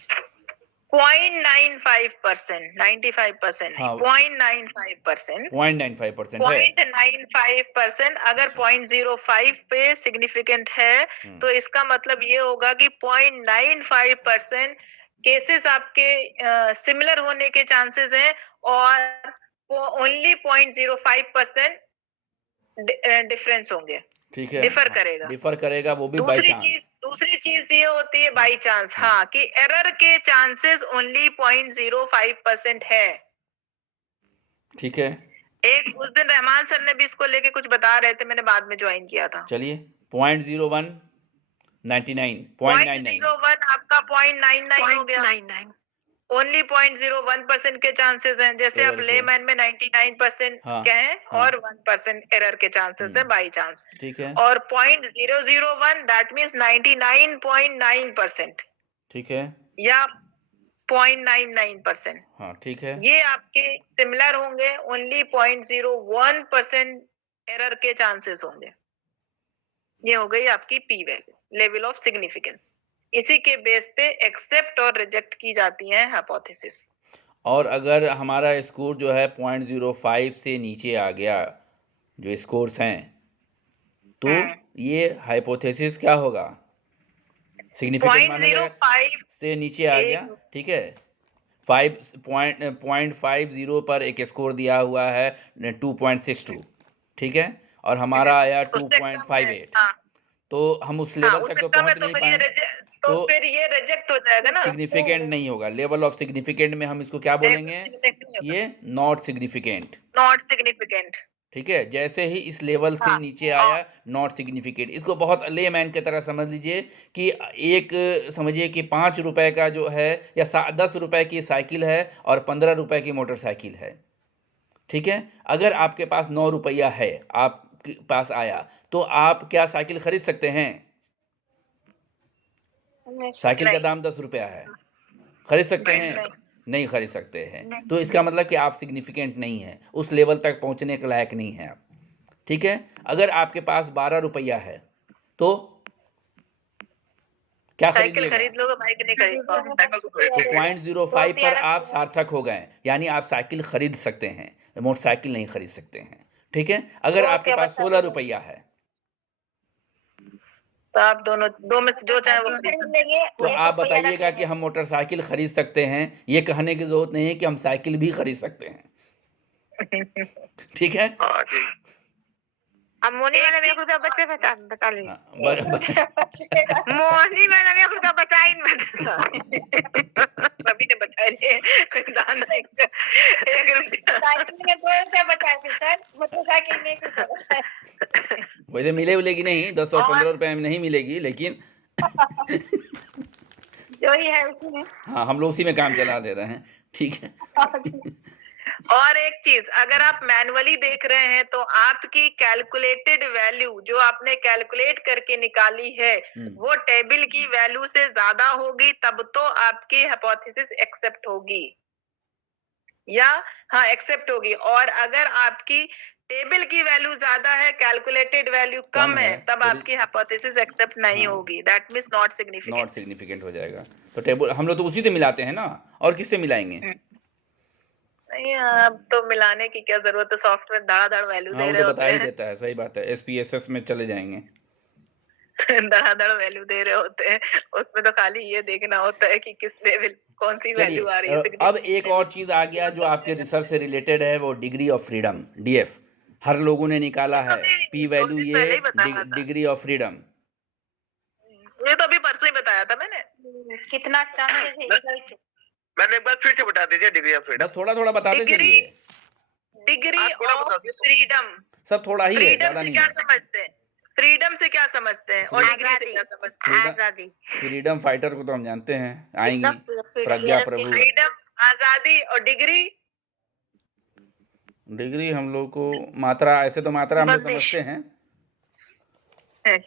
0.95%, 95% नहीं, हाँ 0.95%, 0.95% है। 0.95% अगर 0.05 पे सिग्निफिकेंट है, तो इसका मतलब ये होगा कि 0.95% केसेस आपके सिमिलर होने के चांसेस हैं, और ओनली 0.05% डिफरेंस होंगे, ठीक है, डिफर हाँ, करेगा। डिफर करेगा वो भी बाय चांस। दूसरी चीज ये होती है बाई चांस, हाँ, कि एरर के चांसेस ओनली 0.05% है। ठीक है, एक उस दिन रहमान सर ने भी इसको लेके कुछ बता रहे थे, मैंने बाद में ज्वाइन किया था। चलिए 0.01 99 0.99 0.01 आपका 0.99 हो गया। 0.99 ओनली 0.01% के चांसेस हैं, जैसे आप एरर के, लेमैन में 99% हाँ कहें, हाँ और 1% एरर के चांसेस है बाई चांस। ठीक है, और 0.001 दैट मीन्स 99.9%, ठीक है, या 0.99%, हाँ ठीक है, ये आपके सिमिलर होंगे। ओनली 0.01% एरर के चांसेस होंगे। ये हो गई आपकी P value, level of significance. इसी के बेस पे एक्सेप्ट और रिजेक्ट की जाती है हाइपोथेसिस। और अगर हमारा स्कोर जो है 0.05 से नीचे आ गया, जो स्कोर्स हैं, तो ये हाइपोथेसिस क्या होगा? सिग्निफिकेंट माना जाएगा। 0.05 से नीचे आ गया, ठीक है, 0.50 पर एक स्कोर दिया हुआ है 2.62, ठीक है, और हमारा आया उससे कम है, 2.58, हाँ, तो हम उस हाँ, लेवल तक उससे तो कम है, पहुंच तो नहीं फिर ये पाए, तो फिर ये रिजेक्ट हो जाएगा ना। सिग्निफिकेंट नहीं होगा। लेवल ऑफ सिग्निफिकेंट में हम इसको क्या बोलेंगे? ये नॉट सिग्निफिकेंट, नॉट सिग्निफिकेंट। ठीक है। जैसे ही इस लेवल से हाँ, नीचे आया नॉट सिग्निफिकेंट, इसको बहुत लेमैन की तरह समझ लीजिए कि एक, समझिए कि 5 रुपए का जो है या 10 रुपए की साइकिल है और 15 रुपए की मोटरसाइकिल है, ठीक है। अगर आपके पास 9 रुपया है, आपके पास आया, तो आप क्या साइकिल खरीद सकते हैं? साइकिल का दाम 10 रुपया है, खरीद सकते हैं? नहीं खरीद सकते हैं। तो इसका मतलब कि आप सिग्निफिकेंट नहीं है, उस लेवल तक पहुंचने के लायक नहीं है आप, ठीक है। अगर आपके पास 12 रुपया है, तो क्या साइकिल खरीदिएगा? खरीद लोगे, बाइक नहीं खरीद पाओगे। तो 0.05 पर आप सार्थक हो गए, यानी आप साइकिल खरीद सकते हैं, मोटरसाइकिल नहीं खरीद सकते हैं, ठीक है। अगर आपके पास 16 रुपया है, तो आप दोनों दो में से जो चाहे वो खरीद लेंगे। तो आप बताइएगा कि हम मोटरसाइकिल खरीद सकते हैं। ये कहने की जरूरत नहीं है कि हम साइकिल भी खरीद सकते हैं, ठीक है। हाँ जी। अब मोनी वाला 1 रुपया बचे बता ली। हाँ, मोनी वाला 1 रुपया बचा ही नहीं। रवि ने बचाए लिए, कोई दान नहीं। 1 रुपया साइकिल में 2 रुपया बचाए थे सर, मोटरसाइकिल में 1 रुपया बचाए। वैसे मिले मिलेगी नहीं, 10 और 15 रुपए में नहीं मिलेगी, लेकिन जो ही है उसी में। हाँ, हम लोग उसी में काम चला दे रहे हैं, ठीक है। और एक चीज, अगर आप मैनुअली देख रहे हैं तो आपकी कैलकुलेटेड वैल्यू जो आपने कैलकुलेट करके निकाली है, वो टेबल की वैल्यू से ज्यादा होगी, तब तो आपकी हाइपोथेसिस एक्सेप्ट होगी, या हाँ एक्सेप्ट होगी। और अगर आपकी टेबल की वैल्यू ज्यादा है, कैलकुलेटेड वैल्यू कम है, तब तो आपकी हाइपोथेसिस एक्सेप्ट नहीं होगी, that means not significant. Not significant हो जाएगा। तो टेबल हम लोग तो उसी से मिलाते हैं ना, और किससे मिलाएंगे? नहीं, अब तो मिलाने की क्या जरूरत है, सॉफ्टवेयर धड़ाधड़ वैल्यू हाँ, दे वो रहे तो बता होते ही हैं। देता है, सही बात है, SPSS में चले जाएंगे। धड़ाधड़ वैल्यू दे रहे होते हैं, उसमें तो खाली ये देखना होता है कि किस लेवल कौन सी वैल्यू आ रही है। चलिए, अब एक और चीज़ आ गया जो आपके रिसर्च से रिलेटेड है, वो डिग्री ऑफ फ्रीडम, DF। हर लोगों ने निकाला है P वैल्यू, ये पहले ही बताया था, डिग्री ऑफ फ्रीडम। ये तो अभी परसों ही बताया था मैंने। कितना चांसेस है रिजल्ट? मैंने एक बार फिर से बता दीजिए डिग्री ऑफ फ्रीडम। बस थोड़ा थोड़ा बताते डिग्री चलिए, डिग्री आप थोड़ा ऑफ बता दीजिए। फ्रीडम। सब थोड़ा ही है, फ्रीडम ज़्यादा से नहीं क्या है। समझते हैं? फ्रीडम से क्या समझते हैं और डिग्री से क्या समझते हैं? आजादी। फ्रीडम फाइटर को तो हम जानते हैं, आएंगी एकदम प्रज्ञा प्रभु। फ्रीडम, आजादी, और डिग्री डिग्री हम लोग को मात्रा, ऐसे तो मात्रा हम लोग बंदिश। समझते हैं।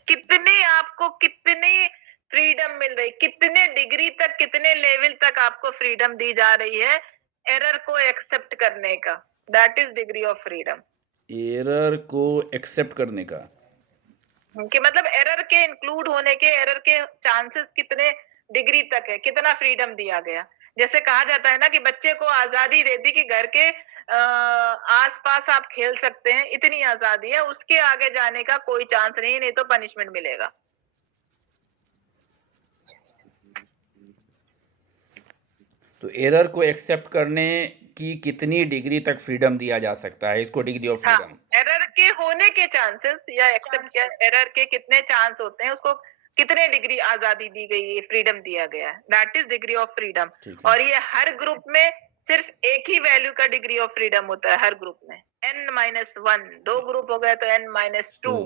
कितनी आपको कितनी फ्रीडम मिल रही, कितने डिग्री तक, कितने लेवल तक आपको फ्रीडम दी जा रही है एरर को एक्सेप्ट करने का, that is degree of freedom. Error को एक्सेप्ट करने का, कि मतलब एरर के इंक्लूड होने के, एरर के चांसेस कितने डिग्री तक है, कितना फ्रीडम दिया गया। जैसे कहा जाता है ना कि बच्चे को आजादी दे दी कि घर के आसपास आप खेल सकते हैं, इतनी आजादी है, उसके आगे जाने का कोई चांस नहीं, नहीं तो पनिशमेंट मिलेगा। तो एरर को एक्सेप्ट करने की कितनी डिग्री तक फ्रीडम दिया जा सकता है, इसको डिग्री ऑफ फ्रीडम। एरर के होने के चांसेस या एक्सेप्ट किया, एरर के कितने चांस होते हैं, उसको कितने डिग्री आजादी दी गई है, फ्रीडम दिया गया है, that is degree of freedom. और ये हर ग्रुप में सिर्फ एक ही वैल्यू का डिग्री ऑफ फ्रीडम होता है हर ग्रुप में, n-1, 2 ग्रुप हो गए तो n-2।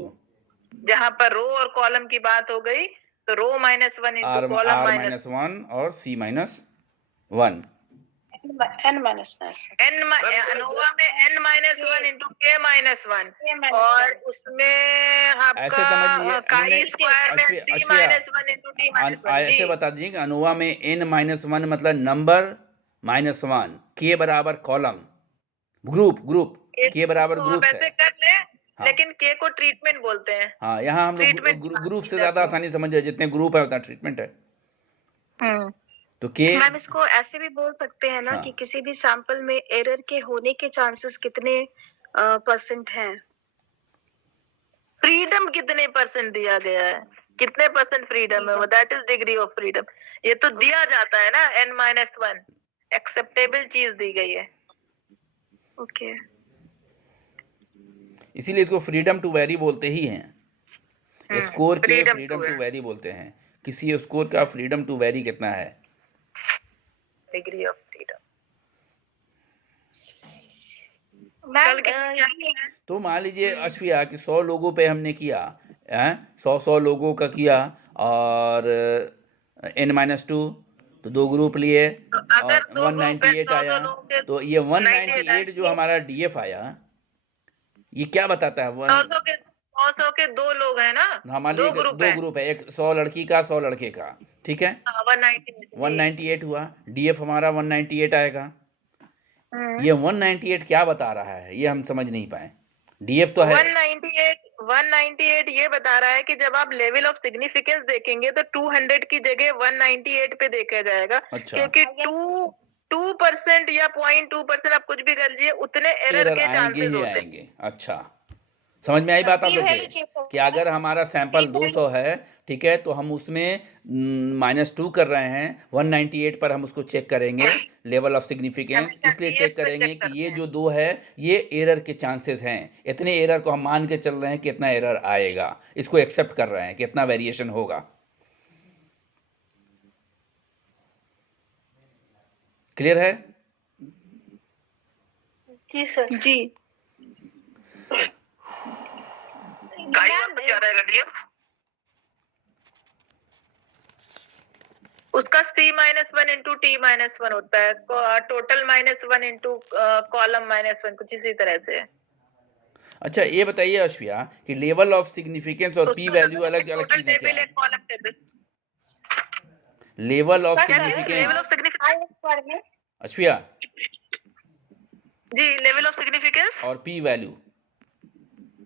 जहां पर रो और कॉलम की बात हो गई तो रो -1 इंटू कॉलम -1 और C-1 अनोवा में n-1 इंटू k-1 और उसमें ऐसे समझिए, आपका काई स्क्वायर में C-1 इंटू t-1। ऐसे बता दीजिए कि अनोवा में n-1 मतलब नंबर -1, k बराबर कॉलम, ग्रुप k बराबर ग्रुप वैसे है। कर ले, हाँ। लेकिन के को ट्रीटमेंट बोलते हैं। हाँ, यहाँ हम लोग ग्रुप से ज्यादा आसानी समझ रहे, जितने ग्रुप है उतना ट्रीटमेंट है। तो के मैम इसको ऐसे भी बोल सकते हैं ना हाँ। कि किसी भी सैंपल में एरर के होने के चांसेस कितने परसेंट हैं। फ्रीडम कितने परसेंट दिया गया है, कितने परसेंट फ्रीडम है वो, that is degree of freedom. ये तो दिया जाता है ना, n-1 एक्सेप्टेबल चीज दी गई है। ओके, इसीलिए इसको फ्रीडम टू वेरी बोलते ही हैं। स्कोर के freedom freedom to to very बोलते हैं, किसी स्कोर का फ्रीडम टू वेरी कितना है, डिग्री ऑफ फ्रीडम। तो मान लीजिए अश्विया कि 100 लोगों पे हमने किया, 100 लोगों का किया और n-2, तो 2 ग्रुप लिए और 198 आया। तो ये 198 जो हमारा डीएफ आया, ये क्या बताता है? 100 के 2 लोग हैं ना, हमारे 2 दो ग्रुप है, एक 100 लड़की का 100 लड़के का, ठीक है। 198 हुआ, डीएफ हमारा 198 आएगा। ये 198 क्या बता रहा है, ये हम समझ नहीं पाए। डीएफ तो है 198 ये बता रहा है कि जब आप लेवल ऑफ सिग्निफिकेंस देखेंगे तो 200 की जगह 198 पे देखा जाएगा। अच्छा। क्योंकि 2% या 0.2% आप कुछ भी कर लीजिए, उतने एरर के चांसेस होते हैं। अच्छा, समझ में आई बात आप लोग कि अगर हमारा सैंपल 200 है, ठीक है, तो हम उसमें -2 कर रहे हैं, 198 पर हम उसको चेक करेंगे लेवल ऑफ सिग्निफिकेंस, इसलिए चेक करेंगे कि ये जो 2 है ये एरर के चांसेस हैं, इतने एरर को हम मान के चल रहे हैं कितना एरर आएगा, इसको एक्सेप्ट कर रहे हैं कितना वेरिएशन होगा। क्लियर है? जी सर। जी उसका C-1 इंटू t-1 होता है, टोटल -1 इंटू कॉलम -1, कुछ इसी तरह से। अच्छा, ये बताइए अश्विया कि लेवल ऑफ सिग्निफिकेंस और पी वैल्यू अलग अलग चीजें क्या है? Level of significance Ashwiya ji, level of significance और पी वैल्यू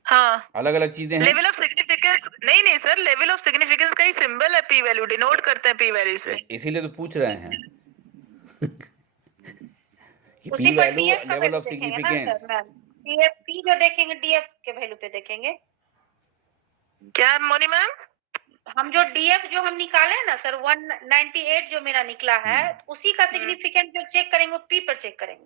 हाँ अलग अलग चीजें हैं। लेवल ऑफ सिग्निफिकेंस नहीं सर, लेवल ऑफ सिग्निफिकेंस का ही सिंबल है पी वैल्यू, डिनोट करते हैं पी वैल्यू से। इसीलिए तो पूछ रहे हैं कि उसी पी पर वैल्यू डीएफ का लेवल वैल्यू ऑफ देखेंगे ना significance. Sir. Ma'am DF P जो देखेंगे डीएफ के वैल्यू पे देखेंगे। क्या मोनी मैम? हम जो डीएफ जो हम निकाले हैं ना सर, 198 जो मेरा निकला है, उसी का सिग्निफिकेंस जो चेक करेंगे वो पी पर चेक करेंगे।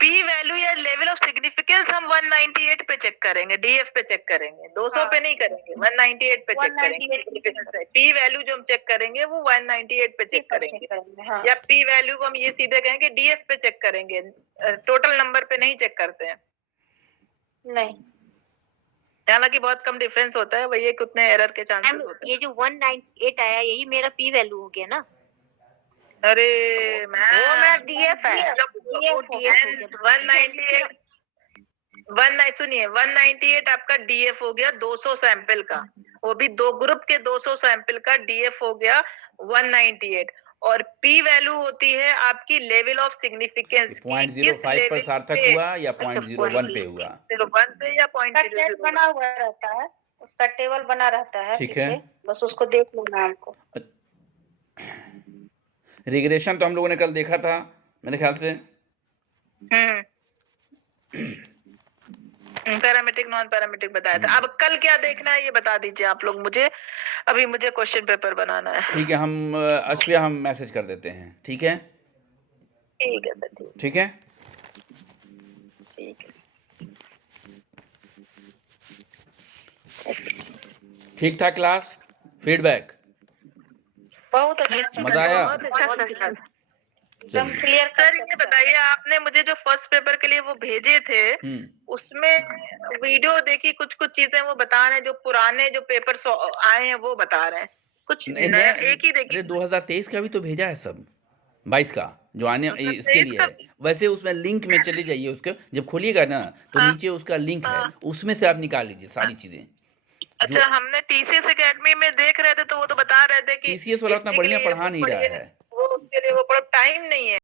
पी वैल्यू या लेवल ऑफ सिग्निफिकेंस हम 198 पे चेक करेंगे, डीएफ पे चेक करेंगे, 200 पे नहीं करेंगे, 198 पे चेक करेंगे। पी वैल्यू जो हम चेक करेंगे वो 198 पे चेक करेंगे। हाँ। या पी वैल्यू को हम ये सीधे कहेंगे डीएफ पे चेक करेंगे, टोटल नंबर पे नहीं चेक करते हैं। नहीं, हालांकि बहुत कम डिफरेंस होता है, वही कितने एरर के चांसेस होते हैं। ये जो 198 आया यही मेरा पी वैल्यू हो गया ना। अरे वो मेरा डीएफ है। 198 सुनिए, 198 आपका डीएफ हो गया 200 सैंपल का, वो भी 2 ग्रुप के 200 सैंपल का डीएफ हो गया 198 और पी वैल्यू होती है आपकी लेवल ऑफ सिग्निफिकेंस की किस 0.05 पर लेवल सार्थक पे हुआ या अच्छा 0.01 पे हुआ? 0.1 पे या उसका चैट 0.00 बना हुआ रहता है, उसका टेबल बना रहता है ठीक है। पीछे, बस उसको देख लेना है हमको। रिग्रेशन तो हम लोगों ने कल देखा था मेरे ख्याल से। पैरामीट्रिक नॉन पैरामीट्रिक बताया था। अब कल क्या देखना है ये बता दीजिए आप लोग मुझे, अभी मुझे क्वेश्चन पेपर बनाना है। ठीक है, हम अश्विया हम मैसेज कर देते हैं, ठीक है? ठीक है सर, ठीक है? ठीक है। ठीक था क्लास? फीडबैक बहुत अच्छा मजा आया? बहुत अच्छा सर। एकदम चलिए। क्लियर सर ये बताइए, आपने मुझे जो फर्स्ट पेपर के लिए वो भेजे थे उसमें वीडियो देखी, कुछ कुछ चीजें वो बता रहे हैं, जो पुराने जो पेपर आए हैं वो बता रहे हैं, कुछ नया एक ही देखी। अरे 2023 का भी तो भेजा है सब, 22 का जो आने 2023 इसके लिए का है। वैसे उसमें लिंक में चले जाइए, उसके जब खोलिएगा ना तो नीचे उसका लिंक है, उसमें से आप निकाल लीजिए सारी चीजें। अच्छा, हमने टीसीएस एकेडमी में देख रहे थे तो वो तो बता रहे थे कि टीसीएस वाला उतना हिस्ट्री के बढ़िया लिए पढ़ा बुक नहीं रहा पढ़िए, है। वो उसके लिए वो टाइम नहीं है।